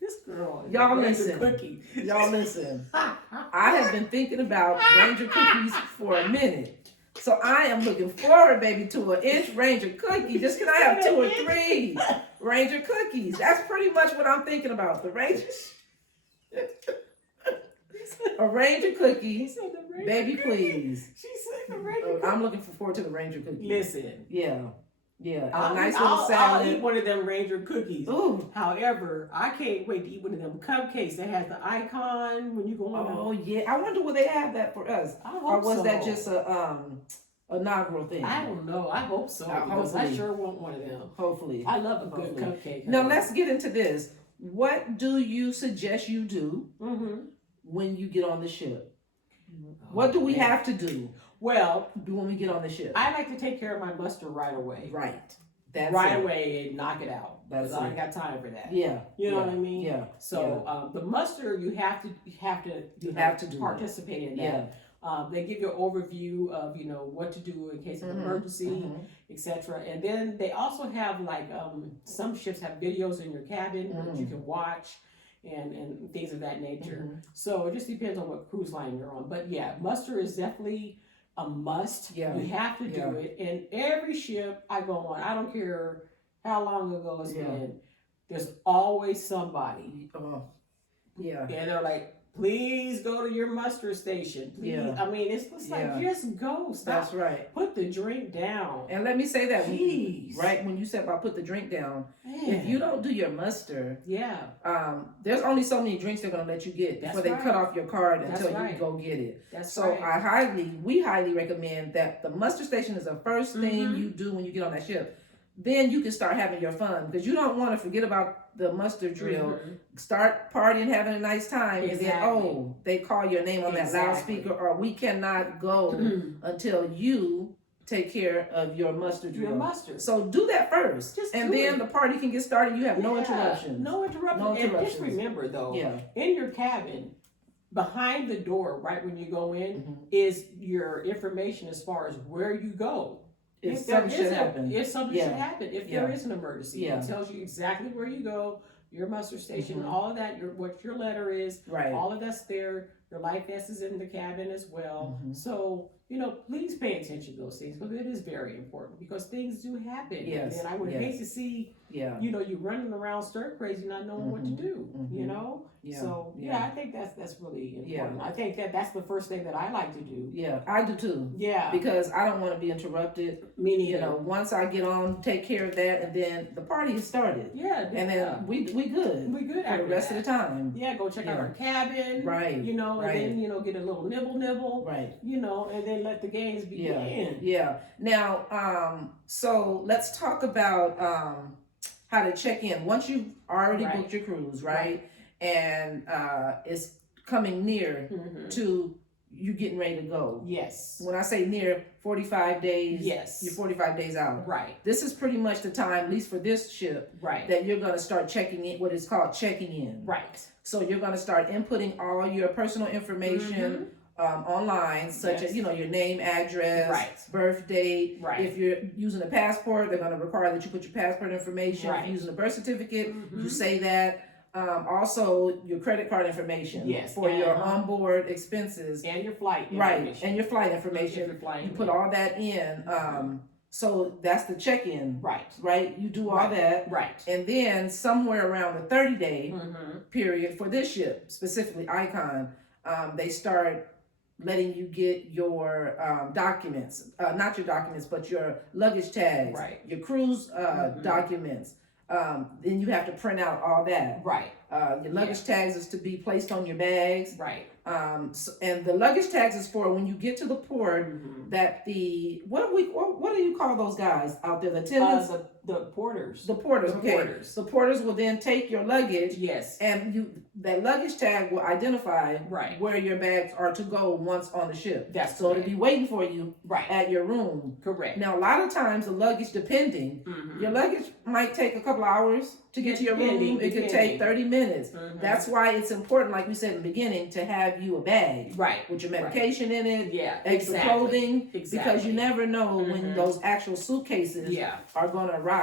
This girl. Y'all listen. Y'all listen. I have been thinking about Ranger cookies for a minute. So I am looking forward, baby, to an inch Ranger cookie. Just can I have 2 or 3 Ranger cookies? That's pretty much what I'm thinking about. The Rangers. A Ranger cookie, baby, please. She said a Ranger cookie. I'm looking forward to the Ranger cookie. Listen. Yeah. A nice little salad. I'll eat one of them Ranger cookies. Ooh. However, I can't wait to eat one of them cupcakes that has the icon when you go on. Oh, yeah. I wonder will they have that for us? I hope or was so. that just inaugural thing. I don't know. I hope so. Because I sure want one of them. Hopefully. I love a good cupcake. Now let's get into this. What do you suggest you do when you get on the ship? What do we have to do? Well, when we get on the ship, I like to take care of my mustard right away. Right. That's right away and knock it out. Because I ain't got time for that. Yeah. You know what I mean? Yeah. So the mustard, you have to participate in that. Yeah. They give you an overview of what to do in case of emergency, etc. And then they also have like some ships have videos in your cabin that you can watch. And things of that nature. So it just depends on what cruise line you're on. But yeah, muster is definitely a must. Yeah. You have to do it. And every ship I go on, I don't care how long ago it's been, there's always somebody. And they're like, please go to your muster station. Please. Yeah. I mean, it's like, just go. Stop. That's right. Put the drink down. And let me say that, right? When you said about put the drink down, if you don't do your muster, there's only so many drinks they're going to let you get before they cut off your card until you go get it. So we highly recommend that the muster station is the first thing you do when you get on that ship. Then you can start having your fun, because you don't want to forget about the muster drill, start partying, having a nice time, and then they call your name on that loudspeaker, or we cannot go until you take care of your muster drill. So do that first, and then the party can get started. You have no interruptions. No interruptions. And just remember though, in your cabin, behind the door, right when you go in, is your information as far as where you go. If something should happen, if there is an emergency, it tells you exactly where you go, your muster station, all of that, what your letter is, all of that's there. Your life vest is in the cabin as well. So, please pay attention to those things, because it is very important, because things do happen. And I would hate to see, you running around stir crazy, not knowing what to do, So, I think that's really important. I think that's the first thing that I like to do. Yeah, I do too. Yeah. Because I don't want to be interrupted. Me neither. Once I get on, take care of that, and then the party has started. Yeah. And then we good. We good for the rest of the time. Yeah, go check out our cabin. Right. And then, get a little nibble. Right. And then let the games begin. Yeah. Now, so let's talk about how to check in. Once you've already booked your cruise, right? And it's coming near to you getting ready to go. Yes. When I say near, 45 days. Yes. You're 45 days out. Right. This is pretty much the time, at least for this ship, that you're going to start checking in, what is called checking in. Right. So you're going to start inputting all your personal information online, such as, your name, address, birth date. Right. If you're using a passport, they're going to require that you put your passport information. If you're using a birth certificate, you say that. Also, your credit card information for your onboard expenses. And your flight information. Right, and your flight information. You put all that in. So that's the check-in. Right. You do all that. Right. And then somewhere around the 30-day period for this ship, specifically Icon, they start letting you get your documents, not your documents, but your luggage tags, your cruise documents. Then you have to print out all that. Right. Your luggage tags is to be placed on your bags. Right. And the luggage tags is for when you get to the port that what do you call those guys out there? The attendants? The porters. The porters. The porters will then take your luggage. Yes. And that luggage tag will identify where your bags are to go once on the ship. That's so it'll be waiting for you at your room. Correct. Now a lot of times the luggage, depending, your luggage might take a couple hours to get to your room. It could take 30 minutes. That's why it's important, like we said in the beginning, to have you a bag with your medication in it, extra clothing, because you never know when those actual suitcases are going to arrive.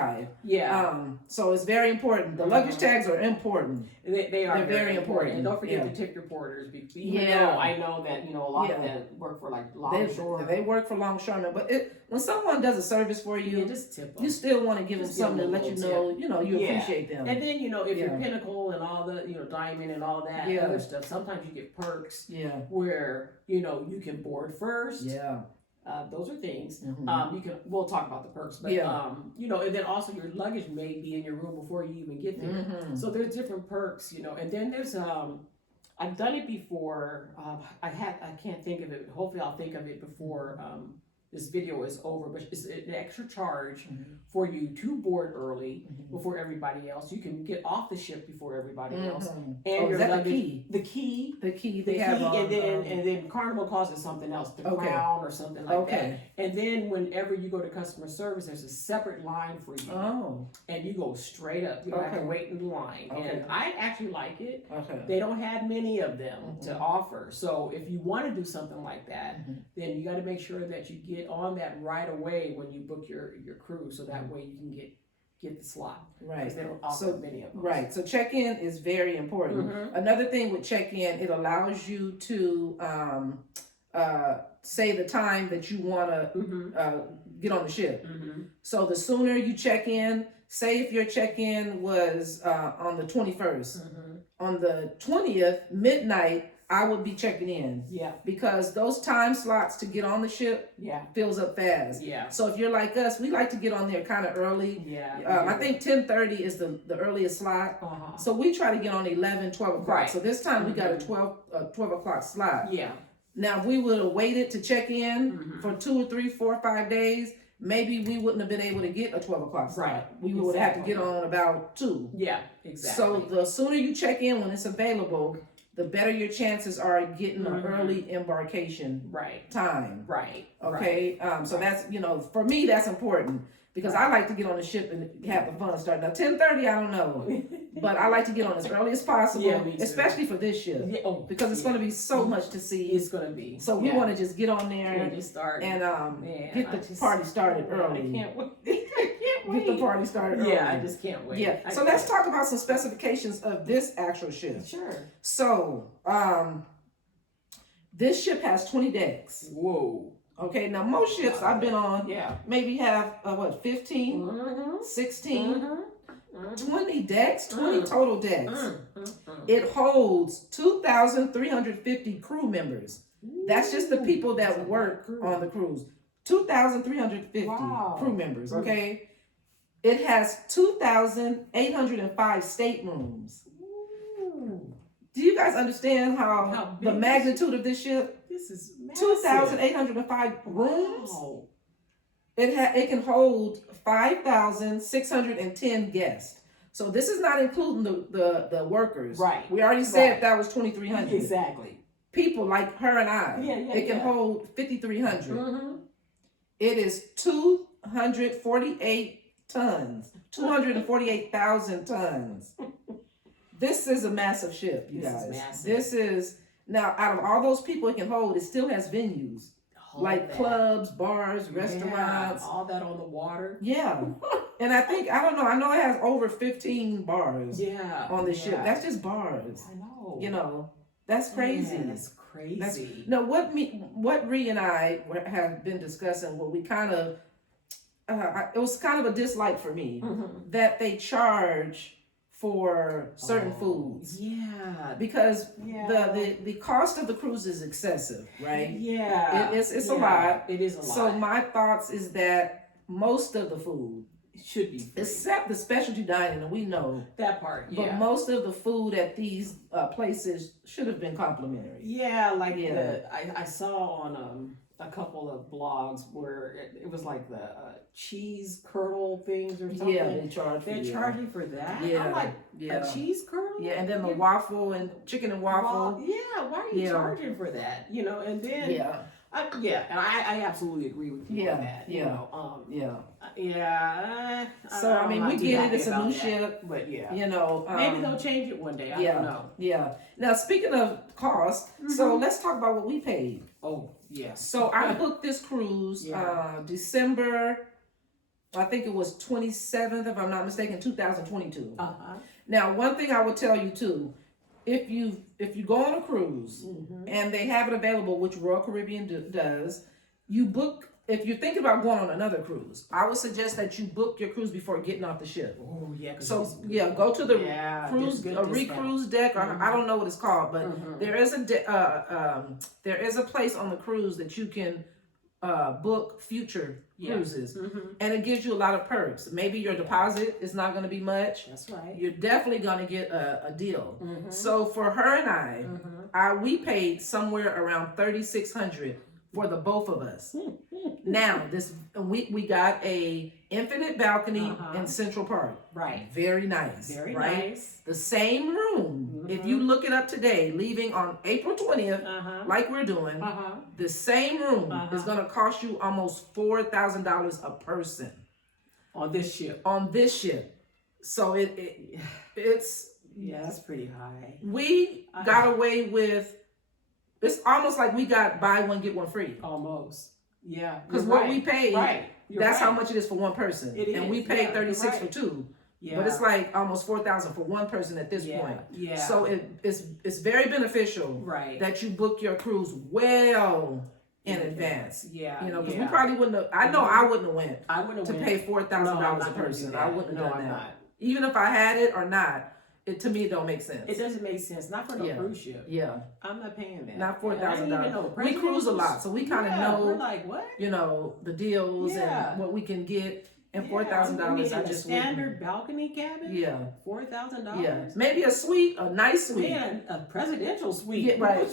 So it's very important. The luggage tags are important. They are. They're very important. And don't forget to tip your porters. Even though I know that a lot of them work for like longshoremen. They work for longshoremen, but when someone does a service for you, just tip them. You still want to give them something to let you know, you appreciate them. And then if you're Pinnacle and all the Diamond and all that other stuff, sometimes you get perks. Where you can board first. Those are things. We'll talk about the perks, but and then also your luggage may be in your room before you even get there. So there's different perks, and then there's I've done it before. I can't think of it. Hopefully I'll think of it before this video is over, but it's an extra charge for you to board early before everybody else. You can get off the ship before everybody else, and your luggage, the key, and then Carnival calls it something else, the crown or something like that. And then whenever you go to customer service, there's a separate line for you, and you go straight up. You don't have to wait in the line, and I actually like it. They don't have many of them to offer, so if you want to do something like that, then you got to make sure that you get on that right away when you book your cruise, so that way you can get the slot. Right. Because they don't offer many of them. Right. So check-in is very important. Another thing with check-in, it allows you to say the time that you want to get on the ship. So the sooner you check in, say if your check-in was on the 21st, on the 20th, midnight, I would be checking in. Yeah. Because those time slots to get on the ship fills up fast. Yeah. So if you're like us, we like to get on there kind of early. Yeah. I think 10:30 is the earliest slot. So we try to get on 11, 12 o'clock. Right. So this time we got a 12 o'clock slot. Yeah. Now if we would have waited to check in for 2 or 3, 4 or 5 days, maybe we wouldn't have been able to get a 12 o'clock slot. Right. We would have to get on about 2. Yeah, exactly. So the sooner you check in when it's available, the better your chances are at getting an early embarkation time. Right. Okay. So that's, for me, that's important because I like to get on the ship and have the fun start. Now, 10:30, I don't know, but I like to get on as early as possible, especially for this ship because it's going to be so much to see. It's going to be. So we want to just get on there and get the party started early. I can't wait. Get the party started early. Yeah, I just can't wait. Yeah. So let's talk about some specifications of this actual ship. Sure. So, this ship has 20 decks. Whoa. Okay, now most ships I've been on maybe have 15, 16, 20 decks, 20 total decks. It holds 2,350 crew members. That's just the people that work on the cruise. 2,350 crew members, okay? It has 2,805 staterooms. Do you guys understand how the magnitude of this ship? This is massive. 2,805 rooms. Wow. It can hold 5,610 guests. So this is not including the workers. Right. We already said that was 2,300. Exactly. People like her and I. It can hold 5,300. It is 248 tons. 248,000 tons. This is a massive ship, you guys. This is massive. This is, now out of all those people it can hold, it still has venues. Like clubs, bars, restaurants. All that on the water. Yeah. And I know it has over 15 bars on the ship. That's just bars. I know. That's crazy. That's crazy. Now, what Ree and I have been discussing, what we kind of, it was kind of a dislike for me, that they charge for certain foods. Yeah. Because the cost of the cruise is excessive, right? Yeah. It's a lot. It is a lot. So my thoughts is that most of the food should be free. Except the specialty dining, and we know that part. Yeah. But most of the food at these places should have been complimentary. Yeah, like I saw on a couple of blogs where it was like the cheese curdle things or something. Yeah, they're charging for that. Yeah, I'm like a cheese curdle. Yeah, and then the waffle and chicken and waffle. Yeah, why are you charging for that? And then and I absolutely agree with you on that. So I mean, we get it. It's a new ship, but maybe they'll change it one day. I don't know. Yeah. Now speaking of cost, so let's talk about what we paid. Oh yeah. So I booked this cruise December. I think it was 27th, if I'm not mistaken, 2022. Now, one thing I will tell you too, if you go on a cruise and they have it available, which Royal Caribbean does, you book. If you're thinking about going on another cruise, I would suggest that you book your cruise before getting off the ship. Oh yeah. So go to the cruise, a re-cruise deck, or I don't know what it's called, but there is a place on the cruise that you can book future cruises, and it gives you a lot of perks. Maybe your deposit is not going to be much. That's right. You're definitely going to get a deal. So for her and I, we paid somewhere around $3,600 for the both of us. Now we got a infinite balcony in Central Park. Right. Very nice. Very right? nice. The same room. If you look it up today, leaving on April 20th, like we're doing, the same room is going to cost you almost $4,000 a person on this ship. So it's yeah, that's pretty high. We got away with. It's almost like we got buy one get one free. Almost. Yeah. Because what we paid, that's right. how much it is for one person. And we paid 36 for two. Yeah. But it's like almost 4,000 for one person at this point. Yeah. So it's very beneficial that you book your cruise well in advance. Yeah. You know, because we probably wouldn't have, I know I wouldn't have went to pay $4,000 a person. I wouldn't have done that. Not. Even if I had it or not. To me, it don't make sense. It doesn't make sense. Not for no cruise ship. Yeah. I'm not paying that. Not $4,000. We cruise a lot, so we kind of know. We're like, what? You know, the deals and what we can get. And $4,000, I just standard balcony cabin. Yeah. $4,000. Yeah. Maybe a suite, a nice suite. Man, a presidential suite. Yeah, right.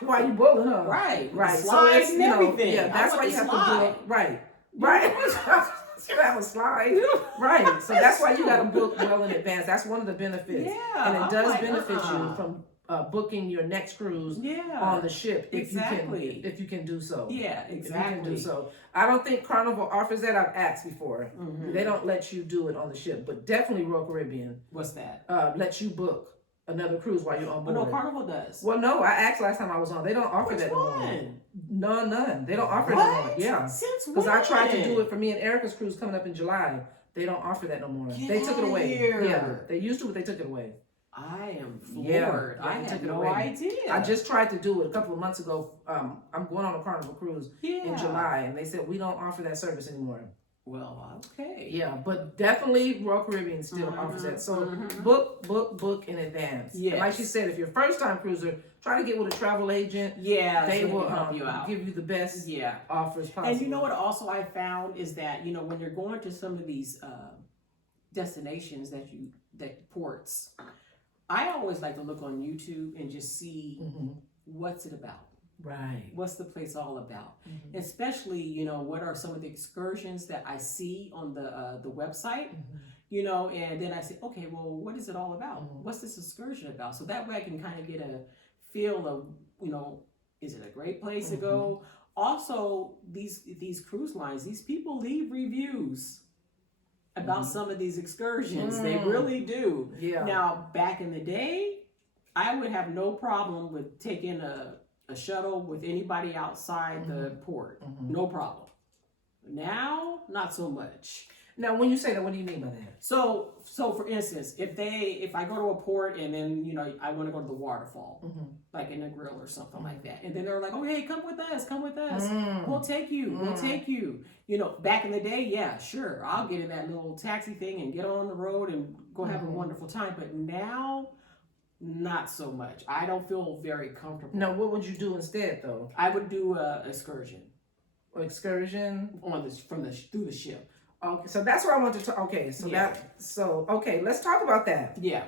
Why you bowling, huh? Right. Right. Slides and everything. Yeah, that's why you have to book. Right. Right. You have a slide. Right. So that's why you got to book well in advance. That's one of the benefits. Yeah. And it does benefit you from booking your next cruise on the ship if you can do so. Yeah, exactly. If you can do so. I don't think Carnival offers that. I've asked before. They don't let you do it on the ship, but definitely Royal Caribbean. What's that? Lets you book another cruise while you're on board. But no, Carnival does. Well, no, I asked last time I was on. They don't offer that no more. None. They don't offer it no more. Yeah. Since when? Because I tried to do it for me and Erica's cruise coming up in July. They don't offer that no more. They took it away. Yeah. They used to, but they took it away. I am floored. I had no idea. I just tried to do it a couple of months ago. I'm going on a Carnival cruise in July, and they said we don't offer that service anymore. Well, okay. Yeah, but definitely Royal Caribbean still offers that. So book in advance. Yeah. Like she said, if you're a first time cruiser, try to get with a travel agent. Yeah, they will help you out. Give you the best offers possible. And you know what also I found is that, you know, when you're going to some of these destinations that ports, I always like to look on YouTube and just see what's it about. Right. What's the place all about? Especially, you know, what are some of the excursions that I see on the website, you know, and then I say, okay, well, what is it all about? What's this excursion about? So that way I can kind of get a feel of, you know, is it a great place to go? Also, these cruise lines, these people leave reviews about some of these excursions. They really do. Yeah. Now, back in the day, I would have no problem with taking a shuttle with anybody outside the port. No problem. Now, not so much. Now, when you say that, what do you mean by that? So for instance, if I go to a port and then, you know, I want to go to the waterfall, like in a grill or something like that, and then they're like, oh, hey, come with us. We'll take you. You know, back in the day, yeah, sure, I'll get in that little taxi thing and get on the road and go have a wonderful time. But now, not so much. I don't feel very comfortable. Now, what would you do instead, though? I would do a excursion. Excursion through the ship. Okay, so that's what I wanted to. Okay, let's talk about that. Yeah.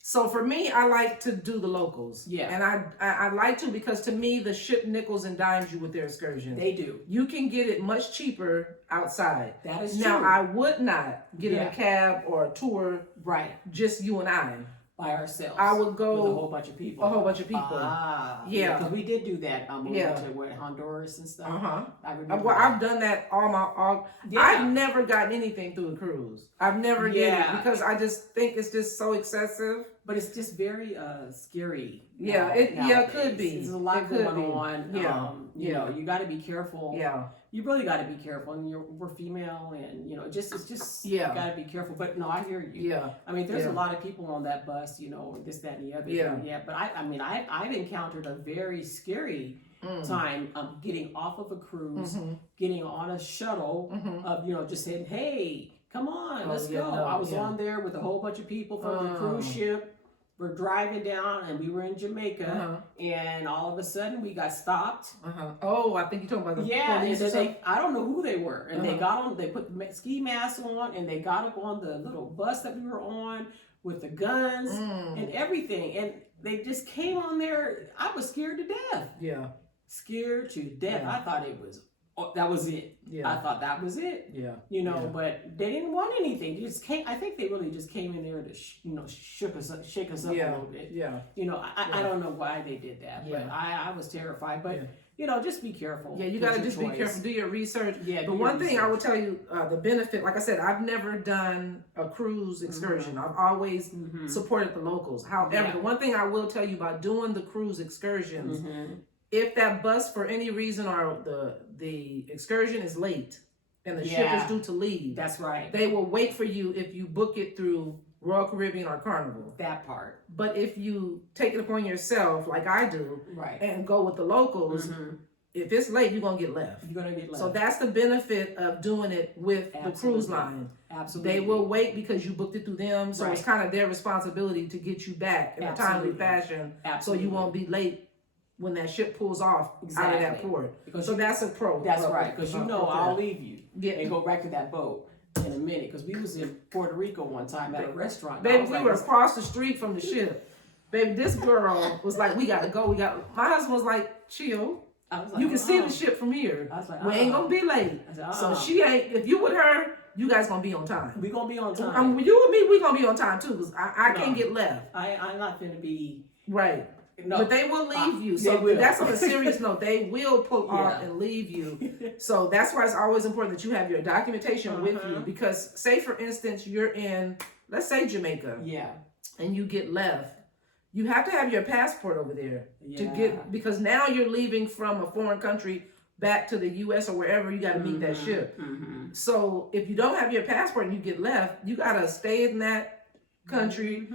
So for me, I like to do the locals. Yeah. And I like to because to me the ship nickels and dimes you with their excursions. They do. You can get it much cheaper outside. That is true. Now I would not get in a cab or a tour. Right. Just you and I. By ourselves. I would go with a whole bunch of people. Yeah. Because we did do that. We went to Honduras and stuff. I remember. Well, I've done that I've never gotten anything through a cruise. I've never did it because I just think it's just so excessive. But it's just very scary. Yeah, it could be. There's a lot going on. Yeah. You know, you got to be careful. Yeah. You really got to be careful, and we're female, and you know, it's just you got to be careful. But no, I hear you. Yeah, I mean, there's a lot of people on that bus, you know, this, that, and the other. Yeah. But I've encountered a very scary time of getting off of a cruise, getting on a shuttle, of just saying, hey, come on, let's go. I was on there with a whole bunch of people from the cruise ship. We're driving down, and we were in Jamaica, and all of a sudden we got stopped. Oh, I think you're talking about the police. And I don't know who they were, and they got on. They put ski masks on, and they got up on the little bus that we were on with the guns and everything, and they just came on there. I was scared to death. Yeah, scared to death. I thought it was that was it. Yeah. I thought that was it. Yeah. You know, but they didn't want anything. They just came. I think they really just came in there to, shake us up a little bit. Yeah. You know, I don't know why they did that, but I was terrified. But you know, just be careful. Yeah, you got to just be careful. Do your research. Yeah. But one thing I will tell you, the benefit, like I said, I've never done a cruise excursion. I've always supported the locals. However, the one thing I will tell you about doing the cruise excursions, if that bus for any reason or the excursion is late and the ship is due to leave, that's right. They will wait for you if you book it through Royal Caribbean or Carnival. That part. But if you take it upon yourself, like I do, and go with the locals, if it's late, you're gonna get left. You're gonna get left. So that's the benefit of doing it with the cruise line. Absolutely. They will wait because you booked it through them, so it's kind of their responsibility to get you back in a timely fashion, so you won't be late when that ship pulls off out of that port. Because so that's a pro. That's right, because I'll leave you and go back to that boat in a minute. Because we was in Puerto Rico one time at a restaurant. Baby, we were across the street from the ship. Baby, this girl was like, "We gotta go. My husband was like, "Chill. I was like, you can see the ship from here. I was like, we ain't gonna be late." I said, so she ain't. If you with her, you guys gonna be on time. We gonna be on time. You and me, we gonna be on time too. Cause I can't get left. I'm not gonna be right. No, but they will leave you. So that's on a serious note. They will pull off and leave you. So that's why it's always important that you have your documentation with you. Because say for instance, you're in, let's say Jamaica. Yeah. And you get left. You have to have your passport over there to get, because now you're leaving from a foreign country back to the U.S. or wherever you got to meet that ship. So if you don't have your passport and you get left, you got to stay in that country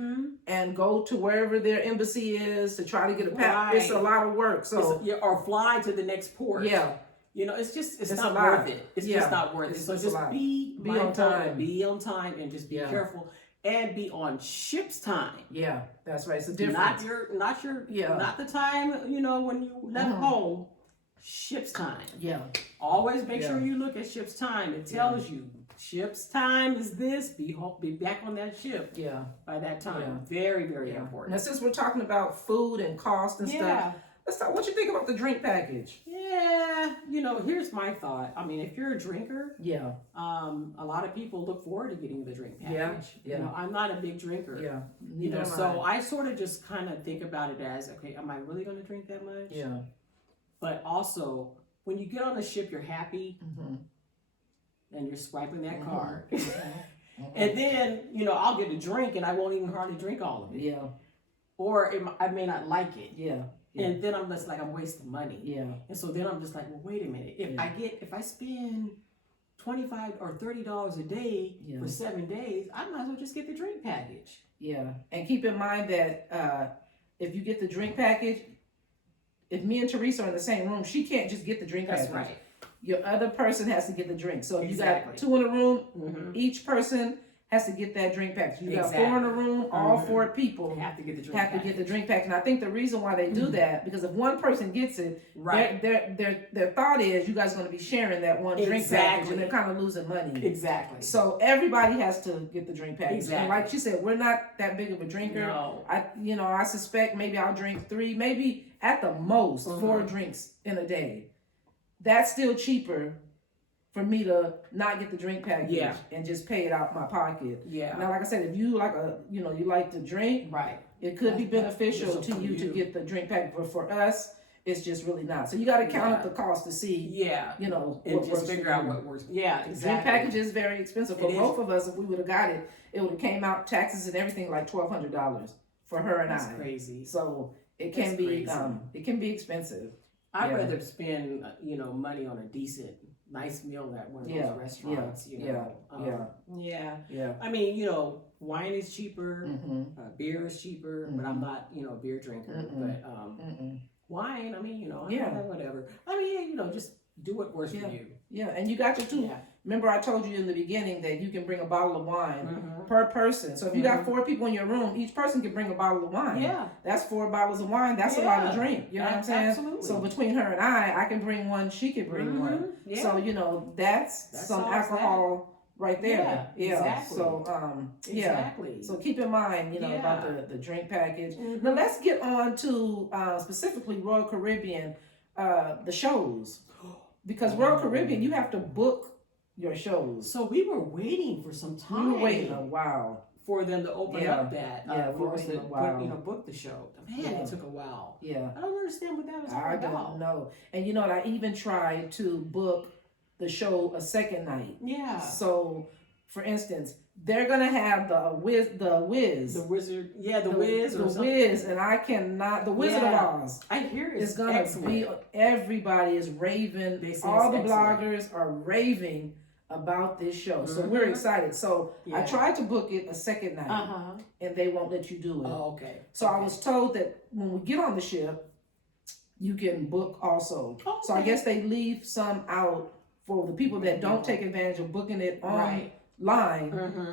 and go to wherever their embassy is to try to get a passport. It's a lot of work. So or fly to the next port. Yeah. You know, it's not worth it. It's just not worth it. So just be on time. Be on time and just be careful. And be on ship's time. Yeah, that's right. It's a difference. Not the time, when you left home. Ship's time. Yeah. Always make sure you look at ship's time. It tells you ship's time is this. Be back on that ship. Yeah. By that time. Yeah. Very, very important. Now, since we're talking about food and cost and stuff, let's talk. What you think about the drink package? Yeah. Here's my thought. I mean, if you're a drinker, a lot of people look forward to getting the drink package. Yeah. I'm not a big drinker. Yeah. So I sort of just kind of think about it as, okay, am I really going to drink that much? Yeah. But also, when you get on the ship, you're happy, and you're swiping that card. And then, I'll get a drink, and I won't even hardly drink all of it. Yeah. Or I may not like it. Yeah. And then I'm just like, I'm wasting money. Yeah. And so then I'm just like, well, wait a minute. If I spend $25 or $30 a day for 7 days, I might as well just get the drink package. Yeah. And keep in mind that if you get the drink package, if me and Teresa are in the same room, she can't just get the drink package. That's right. Your other person has to get the drink. So if you got 2 in a room, each person has to get that drink package. You got 4 in a room, all 4 people have to get the drink package. And I think the reason why they do that, because if one person gets it, their thought is you guys are going to be sharing that one drink package, and they're kind of losing money. Exactly. So everybody has to get the drink package. Exactly. And like she said, we're not that big of a drinker. No. I suspect maybe I'll drink 3, maybe at the most 4 drinks in a day. That's still cheaper for me to not get the drink package and just pay it out my pocket. Yeah. Now, like I said, if you you like to drink, it could be beneficial to you to get the drink package. But for us, it's just really not. So you got to count up the cost to see. And just figure out what works. Yeah, exactly. The drink package is very expensive for both of us. If we would have got it, it would have came out taxes and everything like $1,200 for her and I. That's crazy. So it can be expensive. I'd rather spend money on a decent, nice meal at one of those restaurants. I mean, wine is cheaper, beer is cheaper, but I'm not a beer drinker. But wine, I mean, whatever. I mean, just do what works for you. Yeah, and you got your 2. Yeah. Remember, I told you in the beginning that you can bring a bottle of wine per person. So if you got 4 people in your room, each person can bring a bottle of wine. Yeah. That's 4 bottles of wine. That's a lot of drink. You know what I'm saying? Absolutely. So between her and I can bring 1. She can bring 1. Yeah. So, that's some alcohol right there. Yeah. Exactly. So, exactly. So keep in mind, about the drink package. Now let's get on to specifically Royal Caribbean, the shows. because Royal Caribbean, you have to book your shows. So we were waiting for some time. We were waiting a while for them to open up that for us to book the show. Man, it took a while. Yeah, I don't understand what that was about. I don't know. And you know what? I even tried to book the show a second night. Yeah. So, for instance, they're gonna have the Wizard, the Wiz, and I cannot, the Wizard of Oz. I hear it's gonna be. Everybody is raving. All the bloggers are raving about this show, so we're excited. So I tried to book it a second night, and they won't let you do it. Oh, okay. So I was told that when we get on the ship, you can book also. Okay. So I guess they leave some out for the people that don't take advantage of booking it online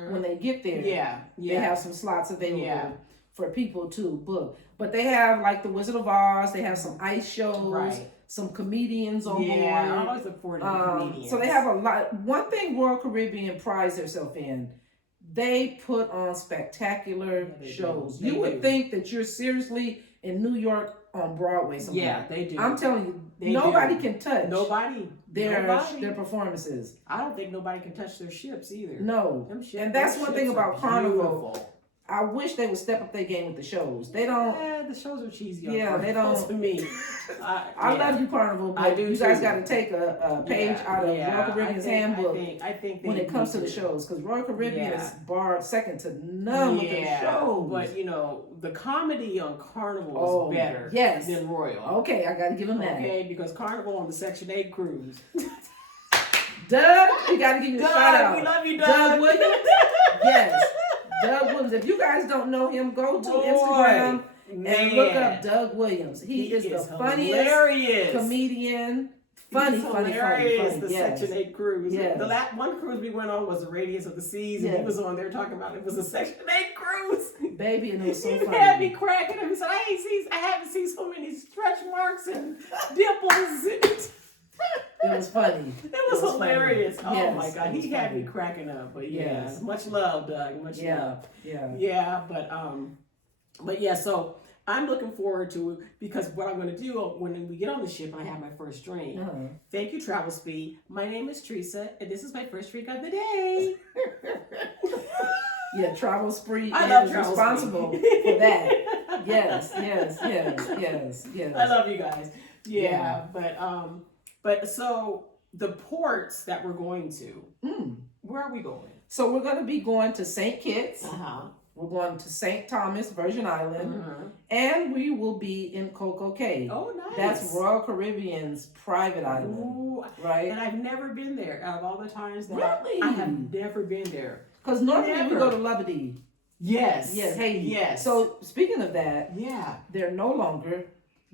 when they get there. They have some slots available for people to book. But they have like the Wizard of Oz. They have some ice shows. Some comedians on board. Yeah, I always look forward to the comedians. So they have a lot. One thing Royal Caribbean prides themselves in, they put on spectacular shows. You would think that you're seriously in New York on Broadway somewhere. Yeah, they do. I'm telling you, nobody can touch their performances. I don't think nobody can touch their ships either. No. And that's one thing about Carnival. I wish they would step up their game with the shows. They don't. Yeah, the shows are cheesy. Yeah, they don't. To me, I love you, Carnival, but I do you guys got to take a page out of Royal Caribbean's handbook I think when it comes to the shows, because Royal Caribbean is barred second to none with the shows. But you know, the comedy on Carnival is better than Royal. Okay, I got to give them that. Okay, because Carnival on the Section 8 cruise. Doug, we got to give you a shout out. We love you, Doug. Doug Williams. Yes. Doug Williams. If you guys don't know him, go to Instagram and look up Doug Williams. He is the funniest comedian. Funny. The Section 8 cruise. Yes. The last one cruise we went on was the Radiance of the Seas, and he was on there talking about it was a Section 8 cruise. Baby, and it was so funny. He had me cracking him. He said, I haven't seen so many stretch marks and dimples. It was funny. It was hilarious. Funny. Oh my God, he had me cracking up. But much love, Doug. Much love. But yeah. So I'm looking forward to it because what I'm going to do when we get on the ship and I have my first drink. Thank you, Travel Speed. My name is Teresa, and this is my first drink of the day. Travel Speed is responsible for that. Yes. I love you guys. But so the ports that we're going to, where are we going? So we're going to be going to St. Kitts. We're going to St. Thomas, Virgin Island, and we will be in Coco Cay. Oh, nice. That's Royal Caribbean's private island. Ooh, right? And I've never been there. Out of all the times that I have never been there. Because normally we go to Labadee. Yes, Haiti. Yes. So speaking of that, they're no longer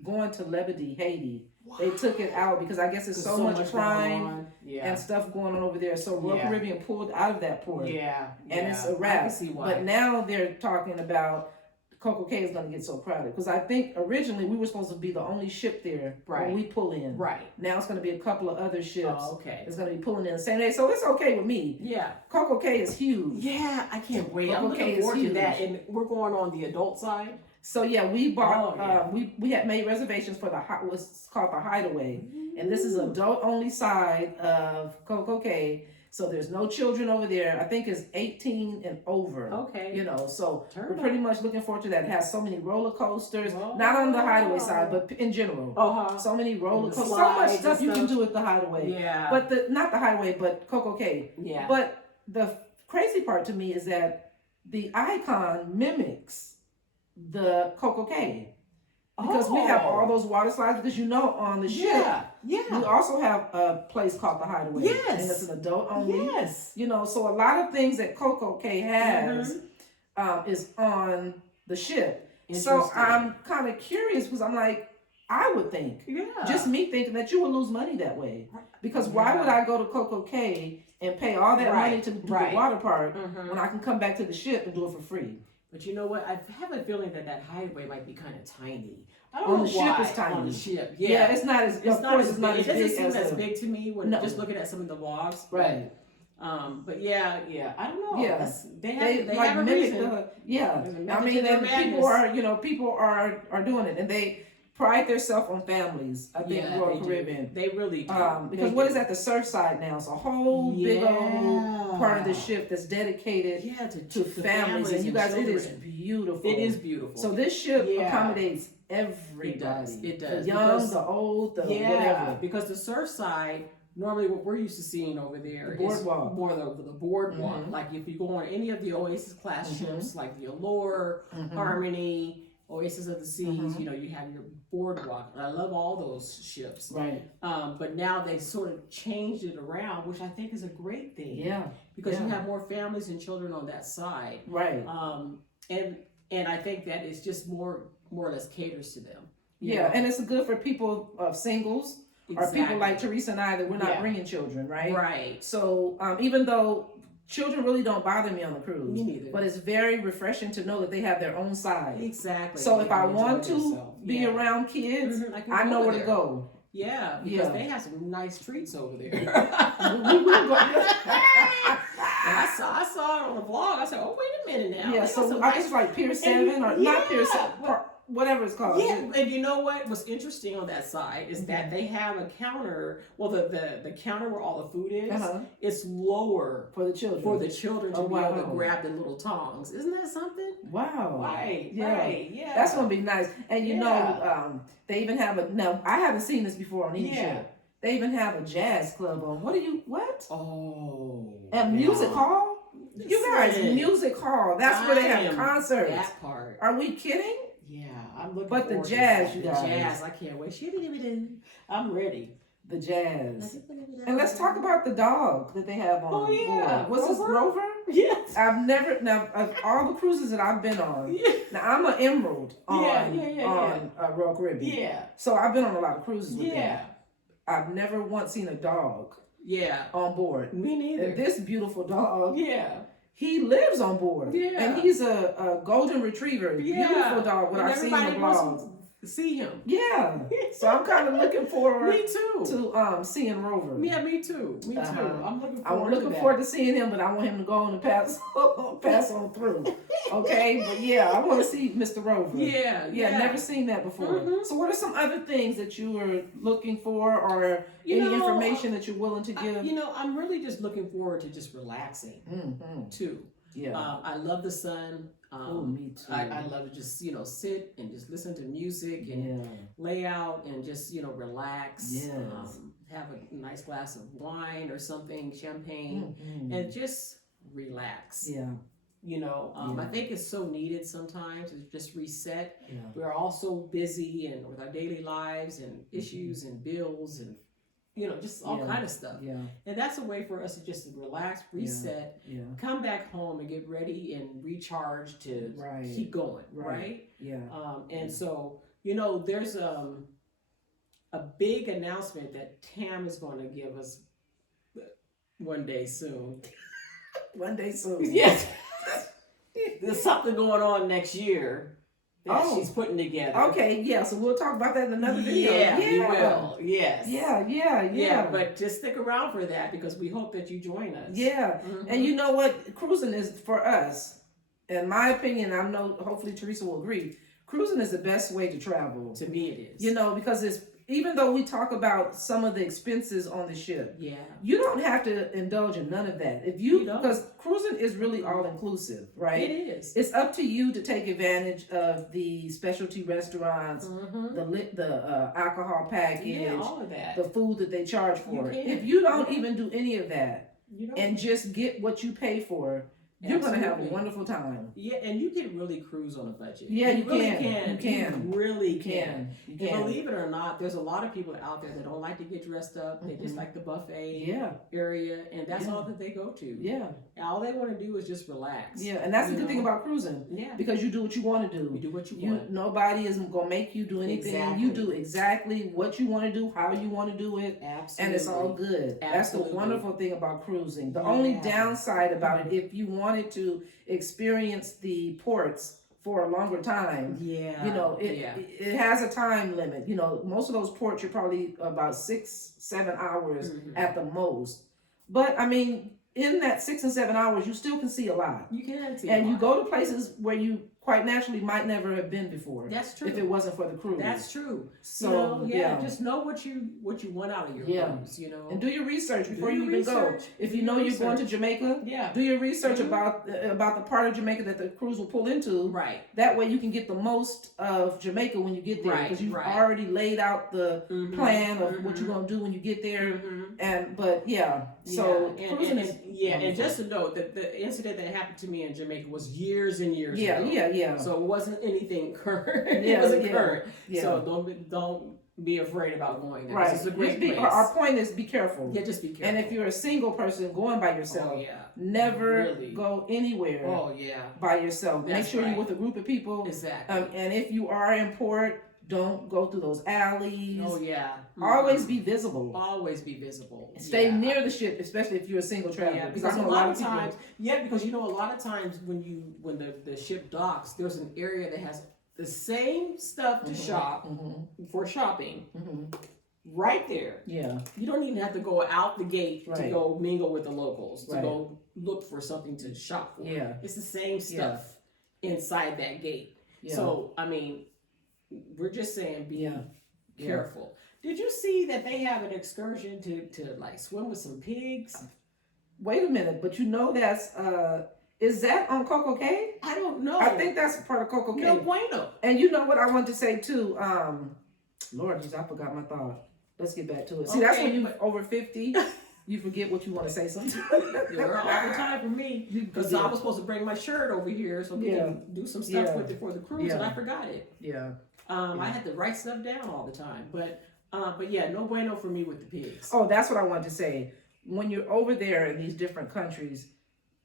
going to Labadee, Haiti. Wow. They took it out because I guess it's so much crime and stuff going on over there. So Royal Caribbean pulled out of that port. And it's a wrap. I can see why. But now they're talking about Coco Cay is going to get so crowded. Because I think originally we were supposed to be the only ship there when we pull in. Now it's going to be a couple of other ships. Oh, okay. It's going to be pulling in the same day. So it's okay with me. Coco Cay is huge. Yeah, I can't wait. I'm looking forward to that. And we're going on the adult side. So we bought. We had made reservations for what's called the Hideaway, and this is adult only side of Coco Cay. So there's no children over there. I think it's 18 and over. Okay. So we're pretty much looking forward to that. It has so many roller coasters, not on the Hideaway side, but in general. So many roller coasters, so much stuff you can do at the Hideaway. But not the Hideaway, but Coco Cay. But the crazy part to me is that the Icon mimics the Coco Cay, because we have all those water slides, because on the ship we also have a place called the Hideaway, and it's an adult only, so a lot of things that Coco Cay has is on the ship. So I'm kind of curious, because I'm like, I would think, just me thinking, that you would lose money that way, because why would I go to Coco Cay and pay all that money to do the water park when I can come back to the ship and do it for free? But you know what? I have a feeling that Hideaway might be kind of tiny. I don't know why. The ship is tiny. On the ship, it's not as. Of course, it's not as big. It doesn't seem as big to me when just looking at some of the logs. Right. But I don't know. Yeah. They have a reason. I mean, and people are doing it, and pride themselves on families. I think Royal Caribbean. They really do. Because what is at the Surfside now? It's a whole big old part of the ship that's dedicated to families. And you guys, children. It is beautiful. It is beautiful. So this ship accommodates everybody. It does. The young, the old, the whatever. Because the Surfside, normally what we're used to seeing over there is more the boardwalk. Like if you go on any of the Oasis class ships, like the Allure, Harmony, Oasis of the Seas, you know, you have your boardwalk. And I love all those ships. Right. But now they sort of changed it around, which I think is a great thing. Yeah. Because you have more families and children on that side. Right. And I think that it's just more or less caters to them. Yeah, and it's good for people of singles. Exactly. Or people like Teresa and I that we're not bringing children, right? Right. So even though children really don't bother me on the cruise, me neither. But it's very refreshing to know that they have their own side. Exactly. So if I want to be around kids, I know where to go. Yeah, because they have some nice treats over there. We will go. I saw it on the vlog. I said, "Oh, wait a minute now." Yeah, so I guess like Pier 7 or not Pier 7. Whatever it's called. Yeah, and you know what? What's interesting on that side is that they have a counter. Well, the counter where all the food is, it's lower for the children. To be able to grab the little tongs. Isn't that something? Wow. Right. Yeah. Right. Yeah. That's gonna be nice. And you know, they even have I haven't seen this before on any show. They even have a jazz club on. What? Oh. And music hall? You guys, music hall. That's where they have concerts. That part. Are we kidding? Yeah, I'm looking. But the jazz, you guys. The jazz, I can't wait. I'm ready. The jazz. And let's talk about the dog that they have on board. What's this, Grover? Yes. Of all the cruises that I've been on, now I'm an Emerald on Royal Caribbean. Yeah. So I've been on a lot of cruises with them. I've never once seen a dog on board. Me neither. And this beautiful dog. Yeah. He lives on board. Yeah. And he's a golden retriever. Beautiful dog, what I've seen in the vlogs. See him. Yeah. So I'm kind of looking forward me too. To seeing Rover. Yeah, me too. I'm looking forward I'm looking forward to seeing him, but I want him to go on and pass on through. Okay? But yeah, I want to see Mr. Rover. Yeah. Never seen that before. So what are some other things that you were looking for or any information that you're willing to give? I'm really just looking forward to just relaxing too. Yeah. I love the sun. Me too. I love to just, sit and just listen to music and lay out and just, relax. Yes. Have a nice glass of wine or something, champagne, and just relax. Yeah. I think it's so needed sometimes to just reset. Yeah. We're all so busy and with our daily lives and issues and bills and just all kind of stuff. Yeah. And that's a way for us to just relax, reset, come back home and get ready and recharge to keep going, right? Yeah. So, there's a big announcement that Tam is going to give us one day soon. One day soon. Yes. There's something going on next year that she's putting together. Okay, so we'll talk about that in another video. Yeah, we will. Yes. Yeah. But just stick around for that because we hope that you join us. Yeah. And you know what? Cruising is for us. In my opinion, I know hopefully Teresa will agree. Cruising is the best way to travel. To me it is. Because it's even though we talk about some of the expenses on the ship, you don't have to indulge in none of that. Because cruising is really all inclusive, right? It is. It's up to you to take advantage of the specialty restaurants, the alcohol package, all of that, the food that they charge for. If you don't even do any of that and just get what you pay for, you're going to have a wonderful time. Yeah, and you can really cruise on a budget. Yeah, you really can. You really can. You can. And believe it or not, there's a lot of people out there that don't like to get dressed up. They just like the buffet area, and that's all that they go to. Yeah. And all they want to do is just relax. Yeah, and that's the good thing about cruising. Yeah. Because you do what you want to do. You do what you want. Nobody is going to make you do anything. Exactly. You do exactly what you want to do, how you want to do it. Absolutely. And it's all good. Absolutely. That's the wonderful thing about cruising. The only downside about it, if you wanted to experience the ports for a longer time, it has a time limit. Most of those ports you're probably about 6-7 hours at the most. But I mean, in that 6 and 7 hours, you still can see a lot. You can see and you go to places where you quite naturally might never have been before. That's true. If it wasn't for the cruise. That's true. So just know what you want out of your cruise, and do your research before you even go. If you know you're going to Jamaica, do your research about the part of Jamaica that the cruise will pull into. Right. That way you can get the most of Jamaica when you get there, because you've already laid out the plan of what you're gonna do when you get there. And cruising is and just to note that the incident that happened to me in Jamaica was years and years ago. So it wasn't anything current. It wasn't current. So don't be afraid about going there. Right. It's a great place. Our point is be careful. Yeah, just be careful. And if you're a single person going by yourself, never go anywhere by yourself. Make sure you're with a group of people. Exactly. And if you are in port, don't go through those alleys. Oh yeah. Always be visible. Always be visible. Stay near the ship, especially if you're a single traveler. Yeah, because a lot of times, because a lot of times when the ship docks, there's an area that has the same stuff to shop for shopping right there. Yeah. You don't even have to go out the gate to go mingle with the locals, to go look for something to shop for. Yeah. It's the same stuff inside that gate. Yeah. So, I mean, we're just saying be careful. Did you see that they have an excursion to like swim with some pigs? Wait a minute, but that's is that on Coco Cay? I don't know. I think that's part of Coco Cay. No bueno. And you know what I want to say too? Lord Jesus, I forgot my thought. Let's get back to it. See, that's when you're over 50, you forget what you want to say sometimes. You're all the time for me. Because I was supposed to bring my shirt over here so we can do some stuff with it for the cruise, and I forgot it. I had to write stuff down all the time. But no bueno for me with the pigs. Oh, that's what I wanted to say. When you're over there in these different countries,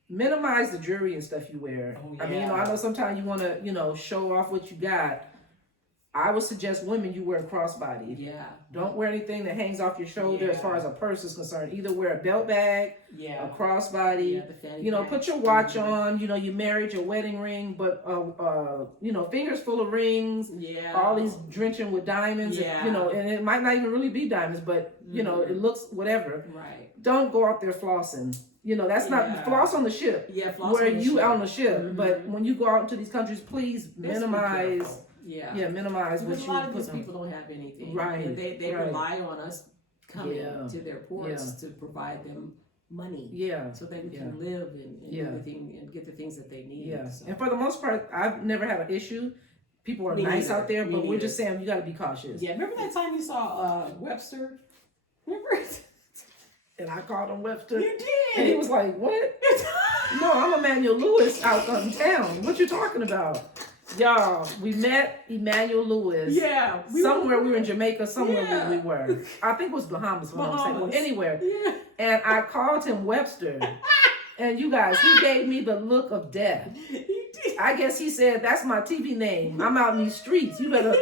minimize the jewelry and stuff you wear. Oh, yeah. I mean, I know sometimes you want to, show off what you got. I would suggest women, you wear a crossbody. Yeah. Don't wear anything that hangs off your shoulder as far as a purse is concerned. Either wear a belt bag, a crossbody. Put your watch on. You married, your wedding ring, but fingers full of rings. Yeah. All these drenching with diamonds. Yeah. And it might not even really be diamonds, but it looks whatever. Right. Don't go out there flossing. That's not floss on the ship. Yeah, floss where on the you ship. On the ship. But when you go out into these countries, please minimize. Minimize what you. A lot of these people don't have anything. Right. And they rely on us coming to their ports to provide them money. Yeah. So that we can live and do and get the things that they need. Yeah. So. And for the most part, I've never had an issue. People are nice out there, but we're just saying you got to be cautious. Yeah. Remember that time you saw Webster? Remember it? And I called him Webster. You did. And he was like, "What? No, I'm Emmanuel Lewis out on town. What you talking about?" Y'all, we met Emmanuel Lewis. Yeah. We were in Jamaica, somewhere we were. I think it was Bahamas, I'm saying. Well, anywhere. Yeah. And I called him Webster. And you guys, he gave me the look of death. He did. I guess he said, "That's my TV name. I'm out in these streets. You better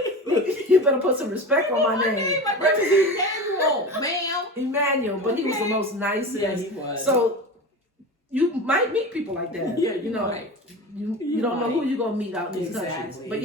put some respect on my name." My name is Emmanuel, ma'am. Emmanuel, but he was the most nicest. Yeah, he was. So you might meet people like that. Yeah, you know. Right. You don't know who you're gonna meet out in these countries. But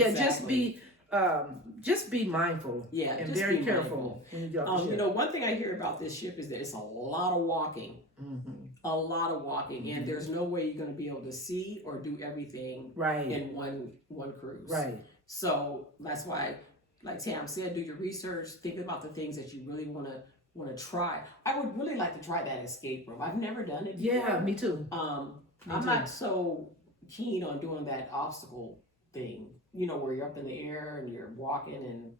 just be mindful. Yeah, and very careful when you get off the ship. One thing I hear about this ship is that it's a lot of walking. Mm-hmm. A lot of walking, and there's no way you're gonna be able to see or do everything in one cruise. Right. So that's why, like Tam said, do your research. Think about the things that you really want to try. I would really like to try that escape room. I've never done it before. Yeah, me too. I'm not so keen on doing that obstacle thing, where you're up in the air and you're walking and.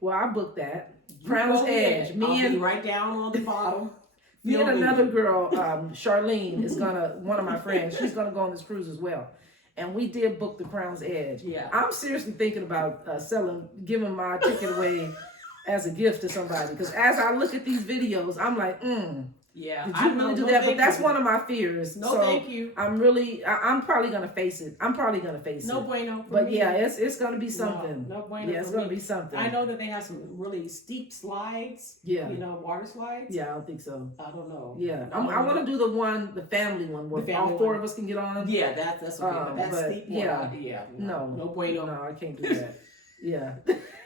Well, I booked that. Crown's Edge. I'll be right down on the bottom. Me and another girl, Charlene, is one of my friends. She's gonna go on this cruise as well, and we did book the Crown's Edge. Yeah, I'm seriously thinking about giving my ticket away as a gift to somebody, because as I look at these videos, I'm like, yeah, did you really do that? But that's one of my fears. No, thank you. I'm probably gonna face it. No bueno. But yeah, it's gonna be something. No bueno. Yeah, it's gonna be something. I know that they have some really steep slides. Yeah. Water slides. Yeah, I don't think so. I don't know. Yeah, I want to do the family one where all four of us can get on. Yeah, that's okay. But that's steep. Yeah. No bueno. No, I can't do that. Yeah.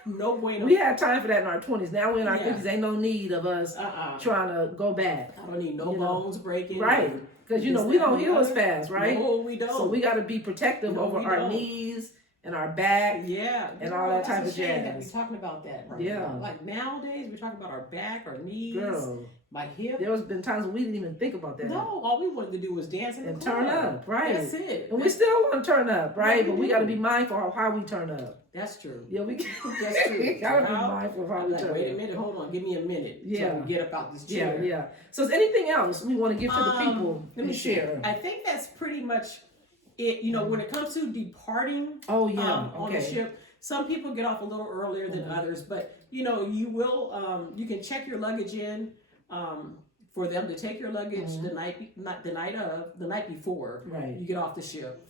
No bueno. We had time for that in our 20s. Now we're in our 50s. Ain't no need of us trying to go back. I don't need no bones breaking. Right. Because you know we don't heal as fast, right? No, we don't. So we got to be protective over our knees and our back, and all that type of jazz. We're talking about that right Yeah. now. Like nowadays, we're talking about our back, our knees, Girl, my hip. there's been times when we didn't even think about that. No, all we wanted to do was dance in the club. Turn up, right? That's it. And we still want to turn up, right? Yeah, but we got to be mindful of how we turn up. That's true. Yeah, we That's true. we gotta be mindful of how we turn up. Wait a minute, hold on, give me a minute. Yeah. So we get up out this chair. Yeah. So is anything else we want to give to the people Let me and share? I think that's pretty much it. You know, when it comes to departing Oh yeah, on the ship, some people get off a little earlier than others, but you know, you will you can check your luggage in for them to take your luggage the night before Right. you get off the ship.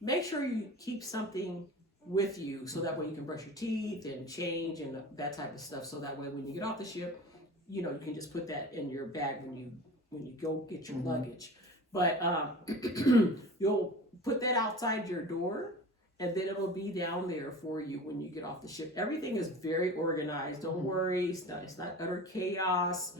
Make sure you keep something with you so that way you can brush your teeth and change and that type of stuff, so that way when you get off the ship, you know, you can just put that in your bag when you go get your luggage. But you'll put that outside your door, and then it'll be down there for you when you get off the ship. Everything is very organized. Don't worry, it's not utter chaos.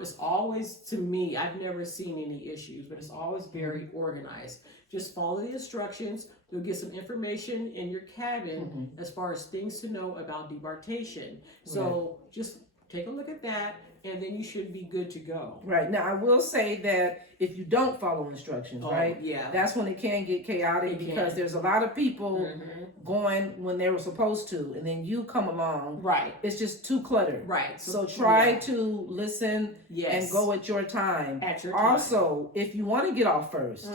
It's always, to me, I've never seen any issues, but it's always very organized. Just follow the instructions. You'll get some information in your cabin as far as things to know about debarkation. So just take a look at that, and then you should be good to go. Right. Now I will say that if you don't follow instructions, right? Yeah. That's when it can get chaotic because there's a lot of people going when they were supposed to, and then you come along. Right. It's just too cluttered. Right. So try to listen Yes. and go at your time. At your time. Also, if you want to get off first,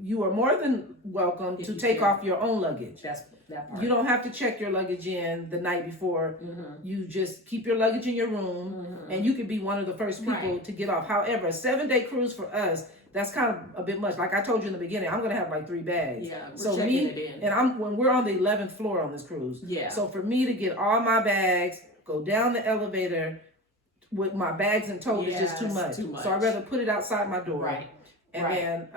you are more than welcome to take off your own luggage. That's that part. You don't have to check your luggage in the night before. You just keep your luggage in your room, and you could be one of the first people to get off. However, a 7-day cruise for us, that's kind of a bit much. Like I told you in the beginning, I'm gonna have like 3 bags. Yeah, we're so checking me it in. and when we're on the 11th floor on this cruise. Yeah. So for me to get all my bags, go down the elevator with my bags in tow is just too much. So I'd rather put it outside my door. Right. And then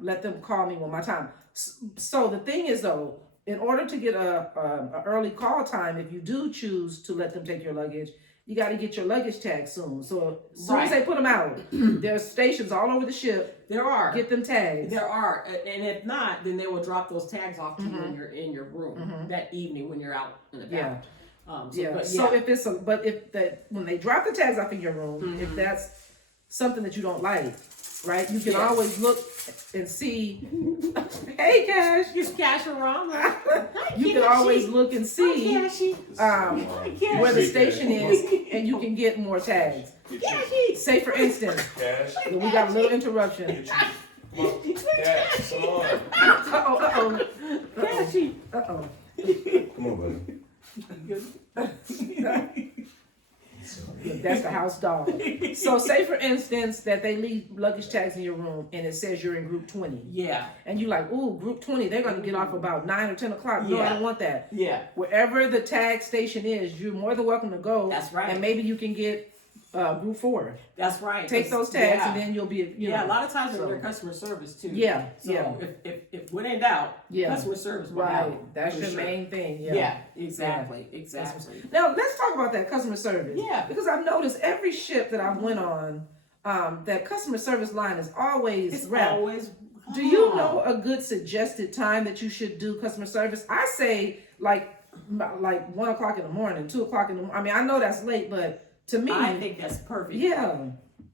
let them call me when my time. So the thing is though, in order to get a early call time, if you do choose to let them take your luggage, you got to get your luggage tag soon. So as soon as they put them out, there's stations all over the ship. There are. Get them tags. There are, and if not, then they will drop those tags off to you when you're in your room that evening when you're out and about. So if it's when they drop the tags off in your room, if that's something that you don't like, right? You can always look and see. Hey, Cash. It's Cash around. You can always look and see where the station is, and you can get more tags. Say, for instance, we got a little interruption. Dad, come on. Uh-oh. Cashy. Uh-oh. Come on, buddy. That's the house dog. So say for instance that they leave luggage tags in your room and it says you're in group 20. Yeah. And you're like, ooh, group 20, they're gonna get off about 9 or 10 o'clock. No, I don't want that. Yeah. Wherever the tag station is, you're more than welcome to go. That's right. And maybe you can get group 4. That's right. Take those tags and then you'll be, you know. A lot of times they're customer service too. Yeah. So if when in doubt, customer service will help. Right. That's your main thing. Yeah, exactly. Exactly. Now let's talk about that customer service. Yeah. Because I've noticed every ship that I've went on, that customer service line is always wrapped. Do you know a good suggested time that you should do customer service? I say like 1 o'clock in the morning, 2 o'clock in the morning. I mean, I know that's late, but to me, I think that's perfect. Yeah.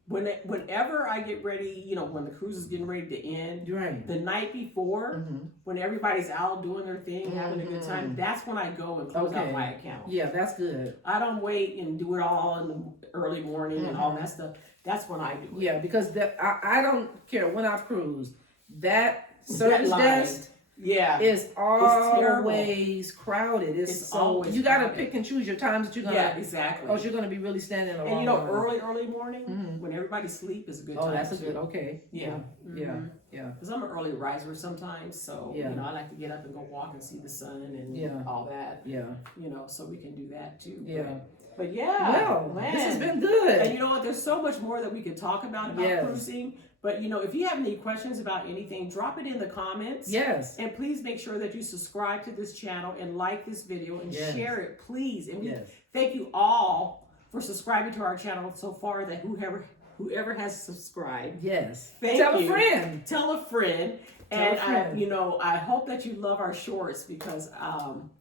Whenever I get ready, you know, when the cruise is getting ready to end, right. The night before, when everybody's out doing their thing, having a good time, that's when I go and close out my account. Yeah, that's good. I don't wait and do it all in the early morning and all that stuff. That's when I do it. Yeah, because I don't care when I cruise, that service desk is always crowded. It's so always you got to pick and choose your times that you're gonna. Yeah, exactly. Or you're gonna be really standing alone. And you know, early morning when everybody sleep is a good time. Oh, that's a good. Okay. Yeah. Yeah. Because I'm an early riser sometimes, so you know I like to get up and go walk and see the sun and all that. Yeah. You know, so we can do that too. Yeah. But well, this has been good. And you know what? There's so much more that we could talk about cruising. But you know, if you have any questions about anything, drop it in the comments. Yes. And please make sure that you subscribe to this channel and like this video and share it, please. And we thank you all for subscribing to our channel so far. That whoever has subscribed. Yes. Thank Tell you. a friend. Tell a friend. And Tell a friend. I hope that you love our shorts because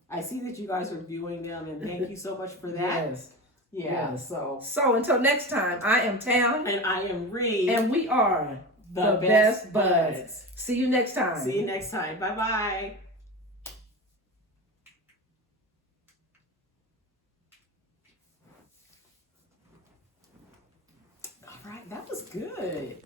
I see that you guys are viewing them, and thank you so much for that. Yes. Yeah. Yes. So until next time, I am Tam. and I am Reed. And we are the best buds. See you next time. See you next time. Bye bye. All right, that was good.